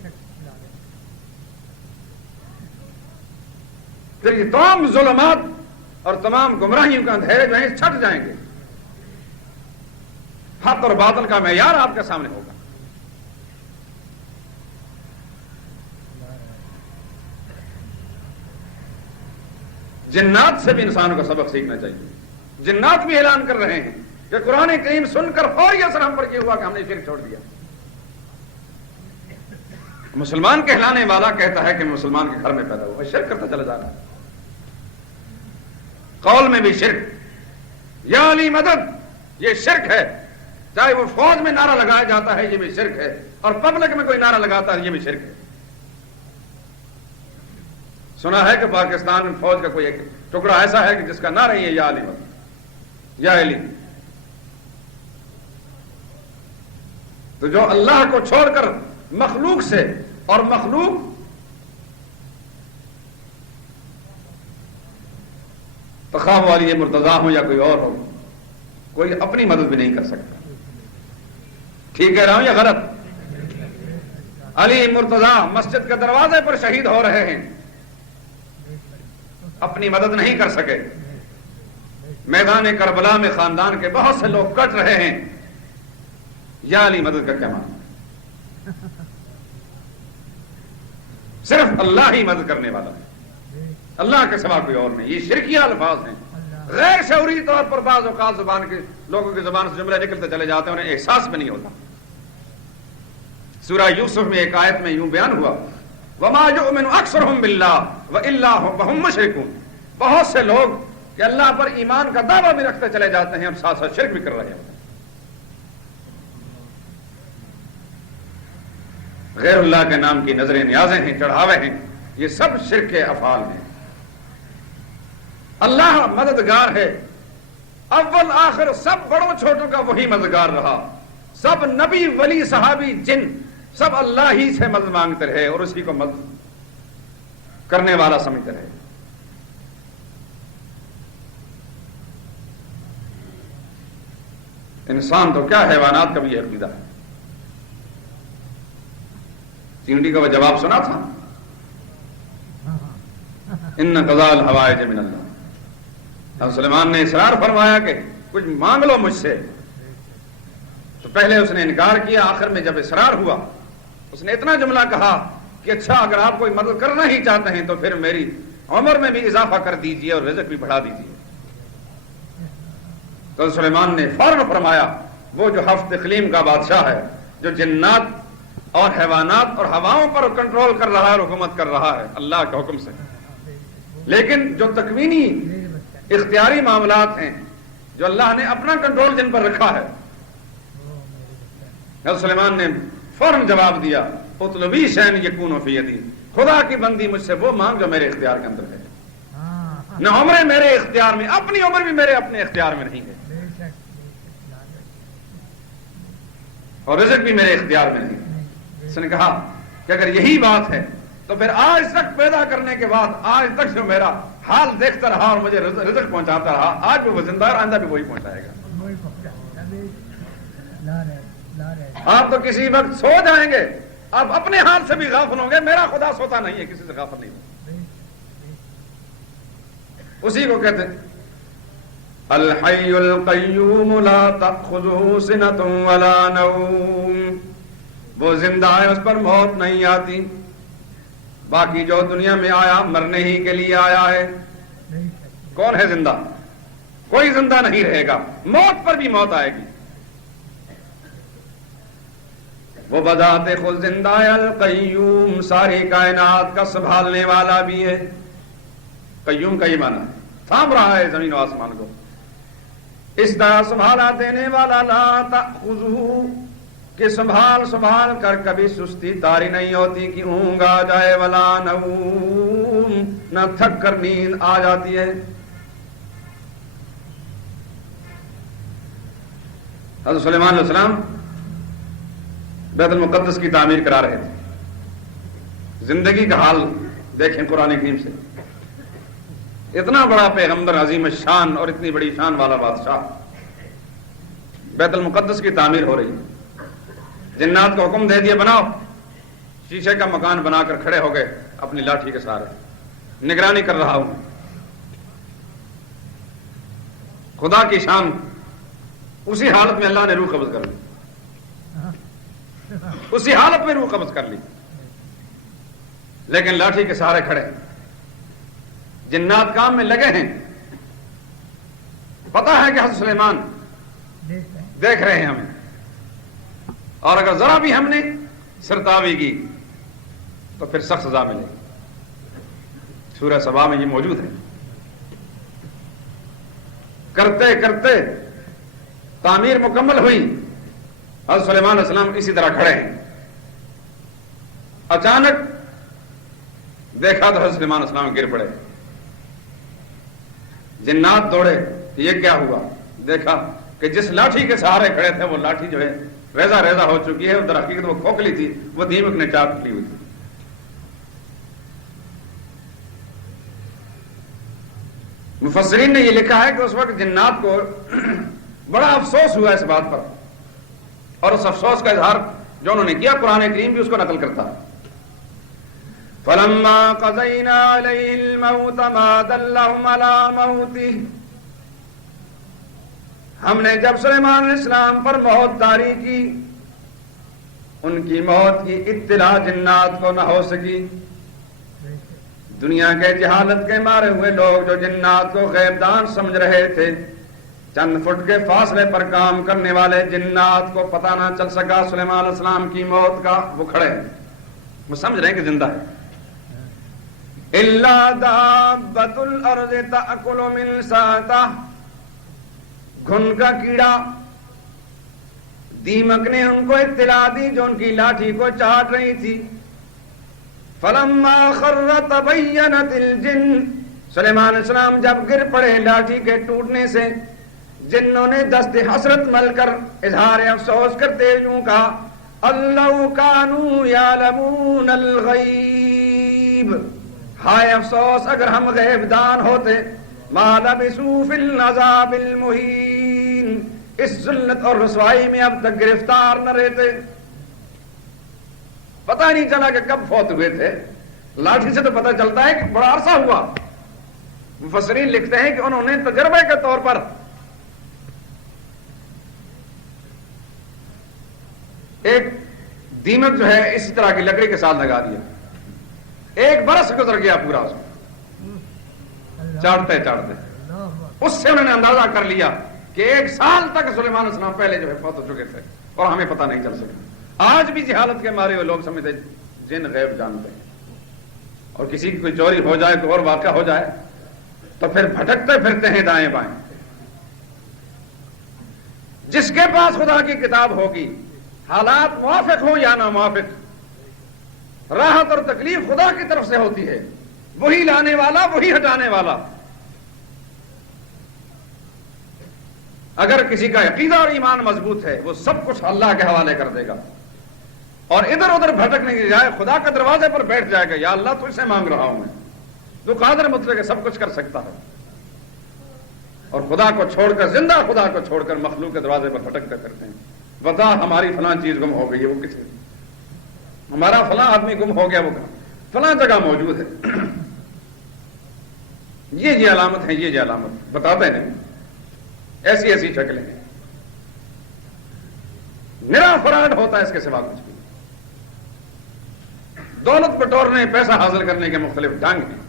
پھر یہ تمام ظلمات اور تمام گمراہیوں کا اندھیرے جو ہیں چھٹ جائیں گے، حق اور باطل کا معیار آپ کے سامنے ہوگا۔ جنات سے بھی انسانوں کا سبق سیکھنا چاہیے۔ جنات بھی اعلان کر رہے ہیں کہ قرآن کریم سن کر فوری اثر ہم پر یہ ہوا کہ ہم نے شرک چھوڑ دیا۔ مسلمان کہلانے والا کہتا ہے کہ مسلمان کے گھر میں پیدا ہوا، شرک کرتا چلا جا رہا ہے، قول میں بھی شرک، یا علی مدد یہ شرک ہے، چاہے وہ فوج میں نعرہ لگایا جاتا ہے یہ بھی شرک ہے، اور پبلک میں کوئی نعرہ لگاتا ہے یہ بھی شرک ہے۔ سنا ہے کہ پاکستان میں فوج کا کوئی ایک ٹکڑا ایسا ہے کہ جس کا نعرہ ہی ہے یا علی مدد، یا علی۔ تو جو اللہ کو چھوڑ کر مخلوق سے، اور مخلوق تخواہ والی مرتضیٰ ہو یا کوئی اور ہو، کوئی اپنی مدد بھی نہیں کر سکتا۔ ٹھیک کہہ رہا ہوں یا غلط؟ علی مرتضیٰ مسجد کے دروازے پر شہید ہو رہے ہیں، اپنی مدد نہیں کر سکے۔ میدان کربلا میں خاندان کے بہت سے لوگ کٹ رہے ہیں، یا علی مدد کا کیا معنی؟ صرف اللہ ہی مدد کرنے والا ہے، اللہ کے سوا کوئی اور نہیں۔ یہ شرکیہ الفاظ ہیں، غیر شعوری طور پر بعض اوقات زبان کے لوگوں کی زبان سے جملے نکلتے چلے جاتے ہیں، انہیں احساس بھی نہیں ہوتا۔ سورہ یوسف میں ایک آیت میں یوں بیان ہوا، وَمَا يُؤْمِنُ أَكْثَرُهُمْ بِاللَّهِ وَإِلَّا وَهُمْ مُشْرِكُونَ، بہت سے لوگ کہ اللہ پر ایمان کا دعویٰ بھی رکھتے چلے جاتے ہیں اور ساتھ ساتھ شرک بھی کر رہے ہیں۔ غیر اللہ کے نام کی نظریں نیازیں ہیں، چڑھاوے ہیں، یہ سب شرک کے افعال ہیں۔ اللہ مددگار ہے، اول آخر سب بڑوں چھوٹوں کا وہی مددگار رہا، سب نبی ولی صحابی جن سب اللہ ہی سے مدد مانگتے رہے اور اسی کو مدد کرنے والا سمجھتے رہے۔ انسان تو کیا حیوانات کا بھی یہ عقیدہ ہے۔ چینٹی کا وہ جواب سنا تھا، ان قضاء الحوائج من اللہ۔ اب سلیمان نے اصرار فرمایا کہ کچھ مانگ لو مجھ سے، تو پہلے اس نے انکار کیا، آخر میں جب اصرار ہوا اس نے اتنا جملہ کہا کہ اچھا اگر آپ کوئی مدد کرنا ہی چاہتے ہیں تو پھر میری عمر میں بھی اضافہ کر دیجئے اور رزق بھی بڑھا دیجئے۔ تو سلیمان نے فوراً فرمایا، وہ جو ہفت اقلیم کا بادشاہ ہے، جو جنات اور حیوانات اور ہواؤں پر کنٹرول کر رہا ہے اور حکومت کر رہا ہے اللہ کے حکم سے، لیکن جو تکوینی اختیاری معاملات ہیں جو اللہ نے اپنا کنٹرول جن پر رکھا ہے، حضرت سلیمان نے فوراً جواب دیا، اطلبی شیئن یکون فی یدی، خدا کی بندی مجھ سے وہ مانگ جو میرے اختیار کے اندر ہے۔ نہ عمریں میرے اختیار میں، اپنی عمر بھی میرے اپنے اختیار میں نہیں ہے، اور رزق بھی میرے اختیار میں نہیں ہے۔ اس نے کہا کہ اگر یہی بات ہے تو پھر آج تک پیدا کرنے کے بعد آج تک جو میرا حال دیکھتا رہا اور مجھے رزق پہنچاتا رہا، آج بھی وہ زندہ اور آئندہ بھی وہی پہنچائے گا۔ آپ تو کسی وقت سو جائیں گے، آپ اپنے ہاتھ سے بھی غافل ہوں گے، میرا خدا سوتا نہیں ہے، کسی سے غافل نہیں ہوتا۔ اسی کو کہتے ہیں الحی القیوم لا تأخذہ سنۃ ولا نوم، وہ زندہ ہے اس پر موت نہیں آتی۔ باقی جو دنیا میں آیا مرنے ہی کے لیے آیا ہے۔ کون ہے زندہ؟ کوئی زندہ نہیں رہے گا، موت پر بھی موت آئے گی۔ وہ بذات خود زندہ ہے، القیوم ساری کائنات کا سنبھالنے والا بھی ہے۔ قیوم کا یہ معنی ہے تھام رہا ہے زمین و آسمان کو، اس طرح سنبھالا دینے والا، لا تأخذہ کہ سنبھال کر کبھی سستی تاری نہیں ہوتی کہ اونگ آ جائے، ولا نوم نہ تھک کر نیند آ جاتی ہے۔ حضرت سلیمان علیہ السلام بیت المقدس کی تعمیر کرا رہے تھے. زندگی کا حال دیکھیں قرآن کریم سے. اتنا بڑا پیغمبر عظیم الشان اور اتنی بڑی شان والا بادشاہ، بیت المقدس کی تعمیر ہو رہی ہے. جنات کو حکم دے دیا بناؤ. شیشے کا مکان بنا کر کھڑے ہو گئے اپنی لاٹھی کے سہارے. نگرانی کر رہا ہوں. خدا کی شان. اسی حالت میں اللہ نے روح قبض کر لی. اسی حالت میں روح قبض کر لی، لیکن لاٹھی کے سہارے کھڑے. جنات کام میں لگے ہیں. پتا ہے کہ حضرت سلیمان دیکھ رہے ہیں ہمیں، اور اگر ذرا بھی ہم نے سرتاوی کی تو پھر سخت سزا ملے گی. سورہ سبا میں یہ موجود ہے. کرتے کرتے تعمیر مکمل ہوئی. حضرت سلیمان علیہ السلام اسی طرح کھڑے ہیں. اچانک دیکھا تو حضرت سلیمان علیہ السلام گر پڑے. جنات دوڑے. یہ کیا ہوا؟ دیکھا کہ جس لاٹھی کے سہارے کھڑے تھے وہ لاٹھی جو ہے ریزہ ریزہ ہو چکی ہے. در حقیقت وہ کھوکھلی تھی، وہ دیمک نے چاک لی ہوئی تھی. مفسرین نے یہ لکھا ہے کہ اس وقت جنات کو بڑا افسوس ہوا اس بات پر، اور اس افسوس کا اظہار جو انہوں نے کیا قرآن کریم بھی اس کو نقل کرتا ہے. فَلَمَّا قَضَيْنَا عَلَيْهِ الْمَوْتَ مَا دَلَّهُمْ عَلَى مَوْتِهِ. ہم نے جب سلیمان علیہ السلام پر موت طاری کی، ان کی موت کی اطلاع جنات کو نہ ہو سکی. دنیا کے جہالت کے مارے ہوئے لوگ جو جنات کو غیب دان سمجھ رہے تھے، چند فٹ کے فاصلے پر کام کرنے والے جنات کو پتہ نہ چل سکا سلیمان علیہ السلام کی موت کا. وہ کھڑے ہیں، وہ سمجھ رہے ہیں کہ زندہ ہے. إِلَّا دَابَّةُ الْأَرْضِ تَأْكُلُ مِنْ سَأَتَهُ. گھن کا کیڑا دیمک نے ان کو اطلاع دی جو ان کی لاٹھی کو چاٹ رہی تھی. فَلَمَّا خَرَّ تَبَيَّنَتِ الْجِنُّ. سلیمان علیہ السلام جب گر پڑے لاٹھی کے ٹوٹنے سے، جنوں نے دست حسرت مل کر اظہار افسوس کرتے یوں کہا: اللَّوْ كَانُوا يَعْلَمُونَ الْغَيْبَ. ہائے افسوس اگر ہم غیب دان ہوتے. مَا لَبِثُوا فِي الْعَذَابِ الْمُهِينِ. اس ذلت اور رسوائی میں اب تک گرفتار نہ رہتے. پتہ نہیں چلا کہ کب فوت ہوئے تھے. لاٹھی سے تو پتہ چلتا ہے کہ بڑا عرصہ ہوا. مفسرین لکھتے ہیں کہ انہوں نے تجربے کے طور پر ایک دیمک جو ہے اسی طرح کی لکڑی کے ساتھ لگا دیا. 1 برس گزر گیا پورا اس میں چاٹتے چاٹتے. اس سے انہوں نے اندازہ کر لیا کہ 1 سال تک سلیمان علیہ السلام پہلے جو ہے فوت ہو چکے تھے اور ہمیں پتہ نہیں چل سکا. آج بھی جہالت کے مارے ہوئے لوگ سمجھتے جن غیب جانتے ہیں، اور کسی کی کوئی چوری ہو جائے، کوئی اور واقعہ ہو جائے تو پھر بھٹکتے پھرتے ہیں دائیں بائیں. جس کے پاس خدا کی کتاب ہوگی، حالات موافق ہو یا نہ موافق، راحت اور تکلیف خدا کی طرف سے ہوتی ہے. وہی لانے والا، وہی ہٹانے والا. اگر کسی کا عقیدہ اور ایمان مضبوط ہے، وہ سب کچھ اللہ کے حوالے کر دے گا، اور ادھر ادھر بھٹکنے کی جائے خدا کے دروازے پر بیٹھ جائے گا. یا اللہ تجھ سے مانگ رہا ہوں میں، تو قادر مطلق ہے، سب کچھ کر سکتا ہے. اور خدا کو چھوڑ کر، زندہ خدا کو چھوڑ کر مخلوق کے دروازے پر بھٹکتے کرتے ہیں. بتا ہماری فلاں چیز گم ہو گئی ہے، وہ کس ہے؟ ہمارا فلاں آدمی گم ہو گیا، وہ فلاں جگہ موجود ہے. یہ علامت ہے، یہ علامت بتاتے ہیں. ایسی ایسی شکلیں ہیں. نرا فراڈ ہوتا ہے، اس کے سوا کچھ بھی. دولت بٹورنے، پیسہ حاصل کرنے کے مختلف ڈھنگ ہیں.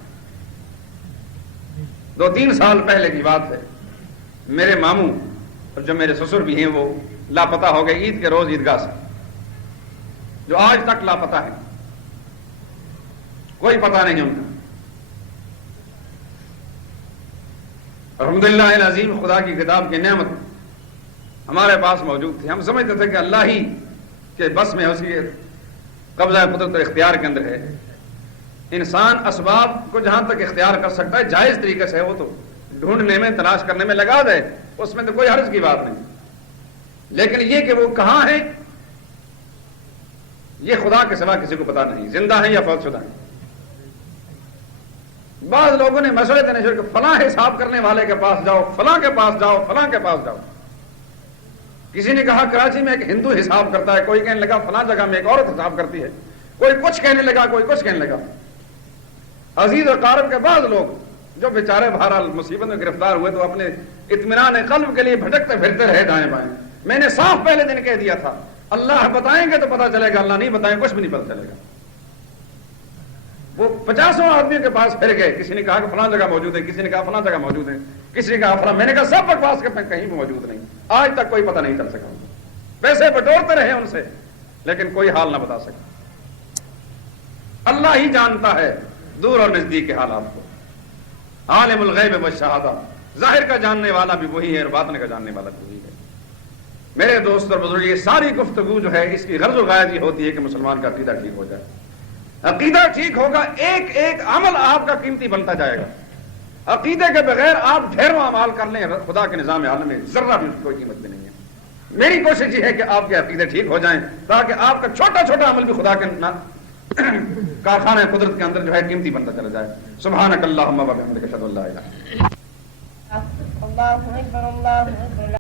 2-3 سال پہلے کی بات ہے. میرے ماموں اور جو میرے سسر بھی ہیں وہ لاپتہ ہو گئے عید کے روز عیدگاہ سے، جو آج تک لاپتہ ہے. کوئی پتہ نہیں ان کا. الحمدللہ العظیم، خدا کی کتاب کی نعمت ہمارے پاس موجود تھی. ہم سمجھتے تھے کہ اللہ ہی کے بس میں، اس کی قبضہ قدرت اور اختیار کے اندر ہے. انسان اسباب کو جہاں تک اختیار کر سکتا ہے جائز طریقے سے، وہ تو ڈھونڈنے میں، تلاش کرنے میں لگا دے، اس میں تو کوئی حرج کی بات نہیں. لیکن یہ کہ وہ کہاں ہیں یہ خدا کے سوا کسی کو پتا نہیں، زندہ ہیں یا فوت شدہ ہیں۔ بعض لوگوں نے مشورے دینے شروع کہ فلاں حساب کرنے والے کے پاس جاؤ، فلاں کے پاس جاؤ، فلاں کے پاس جاؤ۔ کسی نے کہا کراچی میں ایک ہندو حساب کرتا ہے، کوئی کہنے لگا فلاں جگہ میں ایک عورت حساب کرتی ہے، کوئی کچھ کہنے لگا، کوئی کچھ کہنے لگا۔ عزیز اور قارب کے بعض لوگ جو بیچارے بہرحال مصیبت میں گرفتار ہوئے تو اپنے اطمینان قلب کے لیے بھٹکتے پھرتے رہے دائیں بائیں۔ میں نے صاف پہلے دن کہہ دیا تھا اللہ بتائیں گے تو پتا چلے گا، اللہ نہیں بتائیں کچھ بھی نہیں پتا چلے گا۔ وہ 50 آدمیوں کے پاس پھر گئے، کسی نے کہا کہ فلاں جگہ موجود ہے، کسی نے کہا فلاں جگہ موجود ہے، کسی نے کہا فلاں، میں نے کہا سب بکواس کرتے ہیں، کہیں بھی موجود نہیں، آج تک کوئی پتہ نہیں چل سکا۔ پیسے بٹورتے رہے ان سے لیکن کوئی حال نہ بتا سکا۔ اللہ ہی جانتا ہے دور اور نزدیک کے حالات کو۔ عالم الغیب والشہادہ، ظاہر کا جاننے والا بھی وہی ہے اور باطن کا جاننے والا بھی وہی ہے۔ میرے دوست اور بزرگ، یہ ساری گفتگو جو ہے اس کی غرض و غایت یہ ہوتی ہے کہ مسلمان کا عقیدہ ٹھیک ہو جائے۔ عقیدہ ٹھیک ہوگا، ایک ایک عمل آپ کا قیمتی بنتا جائے گا۔ عقیدے کے بغیر آپ ڈھیروں اعمال کر لیں، خدا کے نظام عالم میں ذرہ بھی کوئی قیمت بھی نہیں ہے۔ میری کوشش یہ ہے کہ آپ کے عقیدے ٹھیک ہو جائیں تاکہ آپ کا چھوٹا چھوٹا عمل بھی خدا کے کارخانہ قدرت کے اندر جو ہے قیمتی بنتا چلا جائے۔ سبحانک اللہم و بحمدک اشہد ان لا الہ الا انت۔ اللہ اکبر اللہ اکبر۔